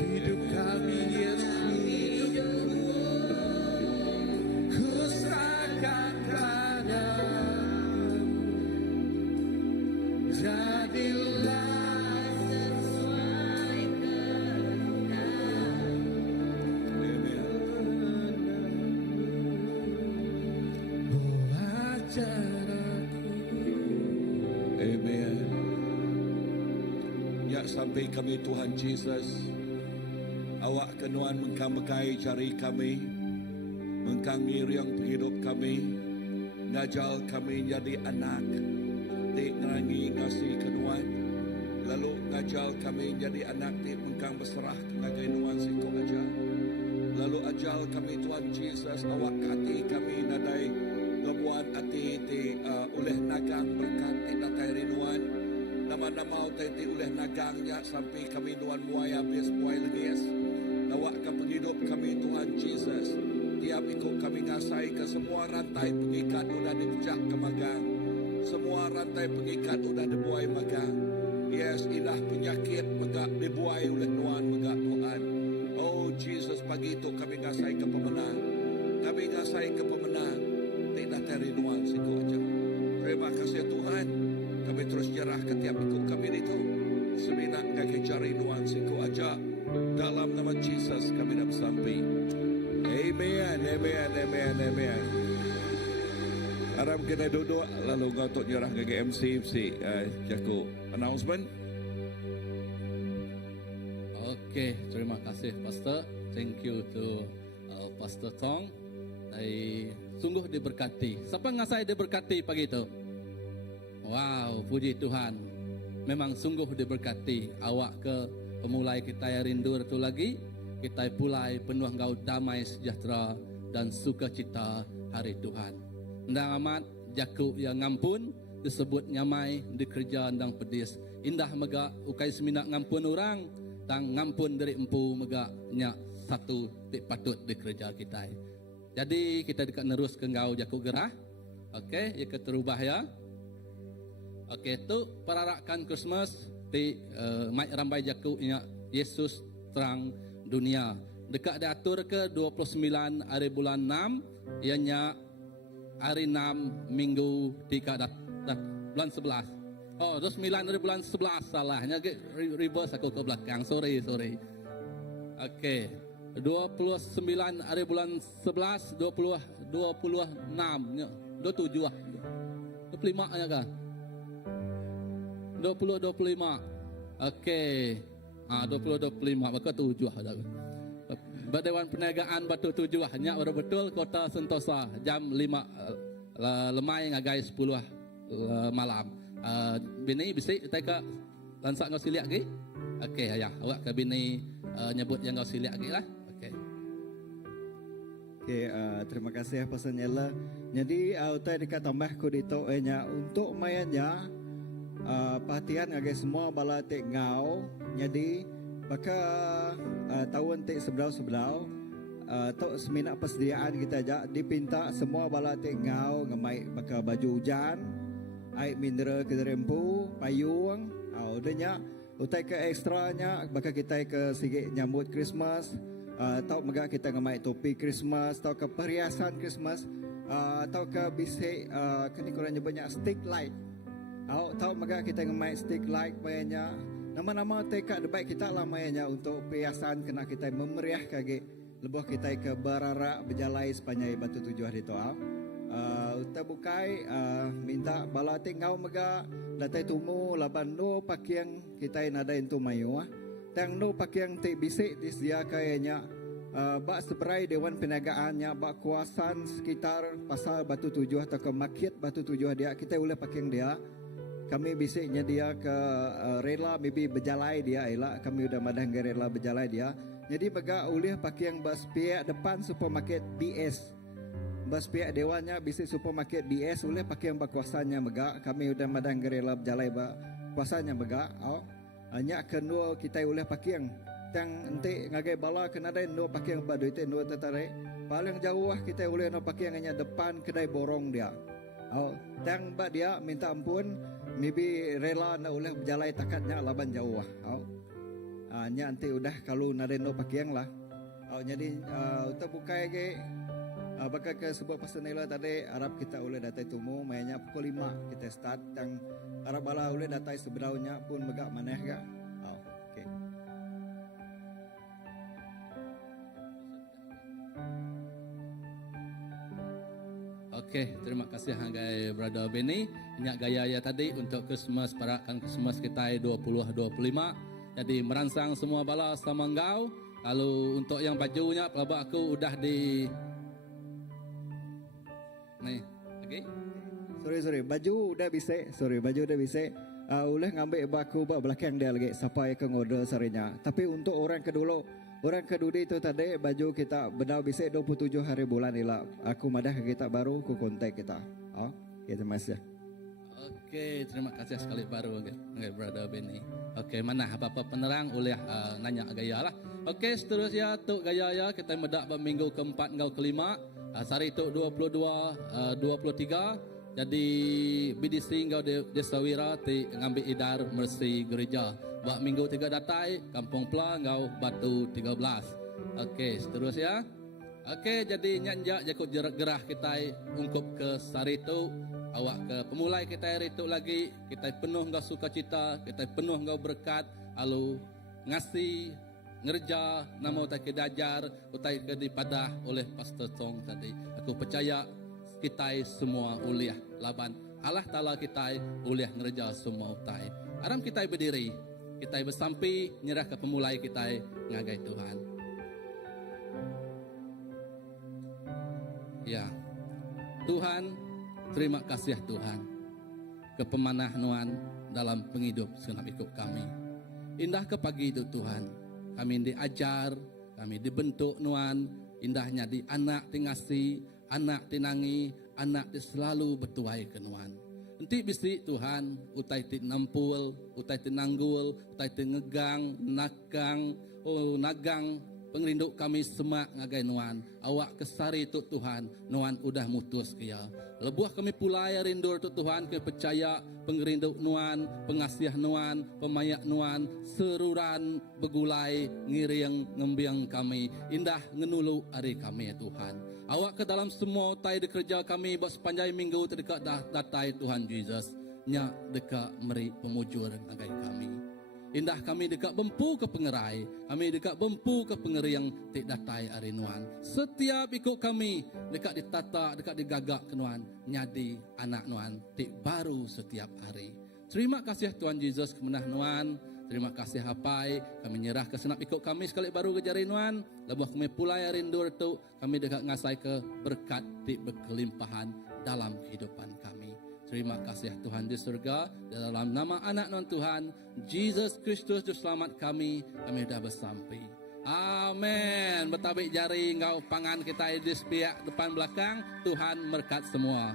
hidup kami Yesus, ku serahkan padamu. Jadilah Amen. Ya sampai kami Tuhan Yesus, awak kenuan mengkambekai cari kami, mengkangi riang hidup kami, ngajal kami jadi anak, tik ngerangi ngasih kenuan, lalu ngajal kami jadi anak tik mengkang berserah kenagai nuan siku aja. Lalu ajal kami Tuhan Yesus, awak hati kami nadai ngebuat hati oleh nagang berkat datai rinuan nama-nama utai oleh nagangnya sampai kami nuan muai habis muai legis awak ke penghidup kami Tuhan Yesus tiap ikut kami ngasai ke semua rantai pengikat udah dipecah ke magang semua rantai pengikat udah dibuai magang yes ilah penyakit megak dibuai oleh nuan megak Tuhan oh Jesus pagi itu kami ngasai ke pemenang kami ngasai ke pemenang tidak dari nuan siku aja. Terima kasih Tuhan. Kami terus jerah ke tiap ikut kami itu. Seminat kaki cari nuan siku aja. Dalam nama Jesus kami dah sampai. Amen, amen, amen, amen. Harap kita duduk lalu kau untuk jerah ke MC jago announcement. Okay, terima kasih Pastor. Thank you to Pastor Tong. Sungguh diberkati. Siapa ngasai diberkati pagi itu? Wow, puji Tuhan. Memang sungguh diberkati. Awak ke pemulai kita yang rindu itu lagi. Kita pulai penuh engkau damai sejahtera dan sukacita hari Tuhan. Ndang amat jaku yang ngampun disebut nyamai di kerjaan dan pedis. Indah mega ukai seminak ngampun orang dan ngampun dari empu mega nyak satu tik patut di kerja kita. Jadi kita dekat nerus ke engkau jaku gerah. Okey, ia keterubah ya. Okey, tu perarakan Christmas di mai rambai jaku nya Yesus terang dunia. Dekat diatur ke 29 hari bulan 6 ianya hari 6 minggu 3 bulan 11. Oh, 29 hari bulan 11 salahnya reverse aku ke belakang. Sorry. Okey. 29 hari bulan 11 26 27 25 ya kan 20 25 okey 20 25 maka 7 ada Dewan Perniagaan Batu Tujuh hanya betul Kota Sentosa jam 5 lemai ngagai 10 malam bini bisik kita lansak ngau siliak lagi okey ya awak ke bini nyebut yang ngau siliak lagi lah. Okay, terima kasih Pastor Nyela. Jadi utai dekat tambah ko dito nya untuk mayanya perhatian agak semua bala tek ngau. Jadi baka tahun tek sebelau tok seminak persediaan kita aja dipinta semua bala tek ngau ngamai baka baju hujan, air mineral kederempu, payung, udahnya utai ke ekstranya baka kita ke sigit nyambut Christmas. Tahu megak kita ngamai topi Christmas, tahu ke perhiasan Christmas, tahu ke bisik kini korang nyebutnya stick light. Tahu megak kita ngamai stick light bayanya. Nama-nama tekad baik kita lah mayanya untuk perhiasan kena kita memeriah kage lebuh kita ke bararak berjalai sepanjang Batu Tujuh hari tu. Uta bukai minta bala tinggal megak datai tumu laban no pakiang kita nada itu mayu. Tang no pakiang te bisik disdia kayaknya bak seberai Dewan Perniagaannya bak kuasaan sekitar pasal Batu Tujuh atau ke market Batu Tujuh dia kita boleh pakiang dia kami bisiknya dia ke rela maybe berjalai dia elak kami udah madah ke rela berjalai dia jadi baga boleh pakiang bas pihak depan supermarket BS bas pihak dewannya bisik supermarket BS boleh pakiang bak kuasaannya mega kami udah madah ke rela berjalai bak kuasaannya mega hanya kedua kita boleh pakiang yang ente ngagai bala kena ada no pakiang pada itu no tertarik paling jauh kita boleh no pakiang hanya depan kedai borong dia tang ba dia minta ampun maybe rela nak boleh berjalai takatnya laban jauh nya nanti udah kalau nareno pakiang lah. Jadi untuk buka ke bakal ke sebuah personela tadi Arab kita oleh datai tumu mainnya pukul 5 kita start yang Arab bala oleh datai sebenarnya pun megak maneh ga. Okey. Okey, terima kasih Hagai Brother Benny. Banyak gaya ya tadi untuk Christmas, perakan Christmas kita 2025. Jadi merangsang semua bala sama engkau. Kalau untuk yang bajunya pelabak aku udah di nih, okey. Sorry baju udah bisa. Baju udah bisa. Boleh ngambil baku bak belakang dia lagi sampai ke ngode sarinya. Tapi untuk orang kedua itu tadi baju kita benar bisa 27 hari bulan ila. Aku madah kita baru ku kontak kita. Kita masih. Okey, terima kasih sekali baru okay, Brother Benny. Okey, mana apa-apa penerang oleh nanya gaya lah. Okey, seterusnya tuk gaya ya kita medak minggu keempat ngau kelima. Sari tuk 22 23. Jadi BDC ngau Desa Wira ti ngambil idar mersi gereja. Bak minggu 3 datai Kampung Pla ngau Batu 13. Okey, seterusnya. Okey, jadi nyanjak jakut gerah kita ungkup ke sari tuk. Awak ke pemulai kita itu lagi, kita penuh engkau sukacita, kita penuh engkau berkat, lalu ngasih ngerja nama utai ke dajar, utai ke dipadah oleh Pastor Tong tadi. Aku percaya kita semua uliah laban Allah Ta'ala kita uliah ngerja semua utai. Aram kita berdiri, kita bersampi nyerah ke pemulai kita ngagai Tuhan. Ya, Tuhan, terima kasih Tuhan kepemanahan dalam penghidup senap ikut kami. Indah ke pagi itu Tuhan, kami diajar, kami dibentuk Nuan, indahnya di anak tingasi, anak tinangi, anak di selalu bertuai ke Nuan. Nanti bisi Tuhan, utai ti nampul, utai ti nanggul, utai ti ngegang, nagang, pengerinduk kami semak ngagai Nuan. Awak kesari tu Tuhan, Nuan udah mutus kia. Lebuah kami pulai rindu tu Tuhan, kami percaya pengerinduk Nuan, pengasih Nuan, pemayak Nuan, seruran begulai, ngiring ngembiang kami, indah ngenulu hari kami ya Tuhan. Awak ke dalam semua tai kerja kami buat sepanjang minggu terdekat datai Tuhan Yesus. Nya dekat meri pemujur ngagai kami. Indah kami dekat bempu ke pengerai, kami dekat bempu ke pengeri yang tidak datai hari Nuan. Setiap ikut kami dekat ditata, dekat digagak ke Nuan, nyadi anak Nuan tik baru setiap hari. Terima kasih Tuhan Yesus kemenah Nuan. Terima kasih hapai kami nyerah ke senap ikut kami sekali baru ke jari Nuan. Lebuh kami pulai rindu itu kami dekat ngasai ke berkat tik berkelimpahan dalam kehidupan kami. Terima kasih Tuhan di surga. Dalam nama anak non Tuhan, Yesus Kristus Juru Selamat kami dah bersampai. Amin. Bertabik jari engkau pangan kita di sepiak depan belakang. Tuhan berkat semua.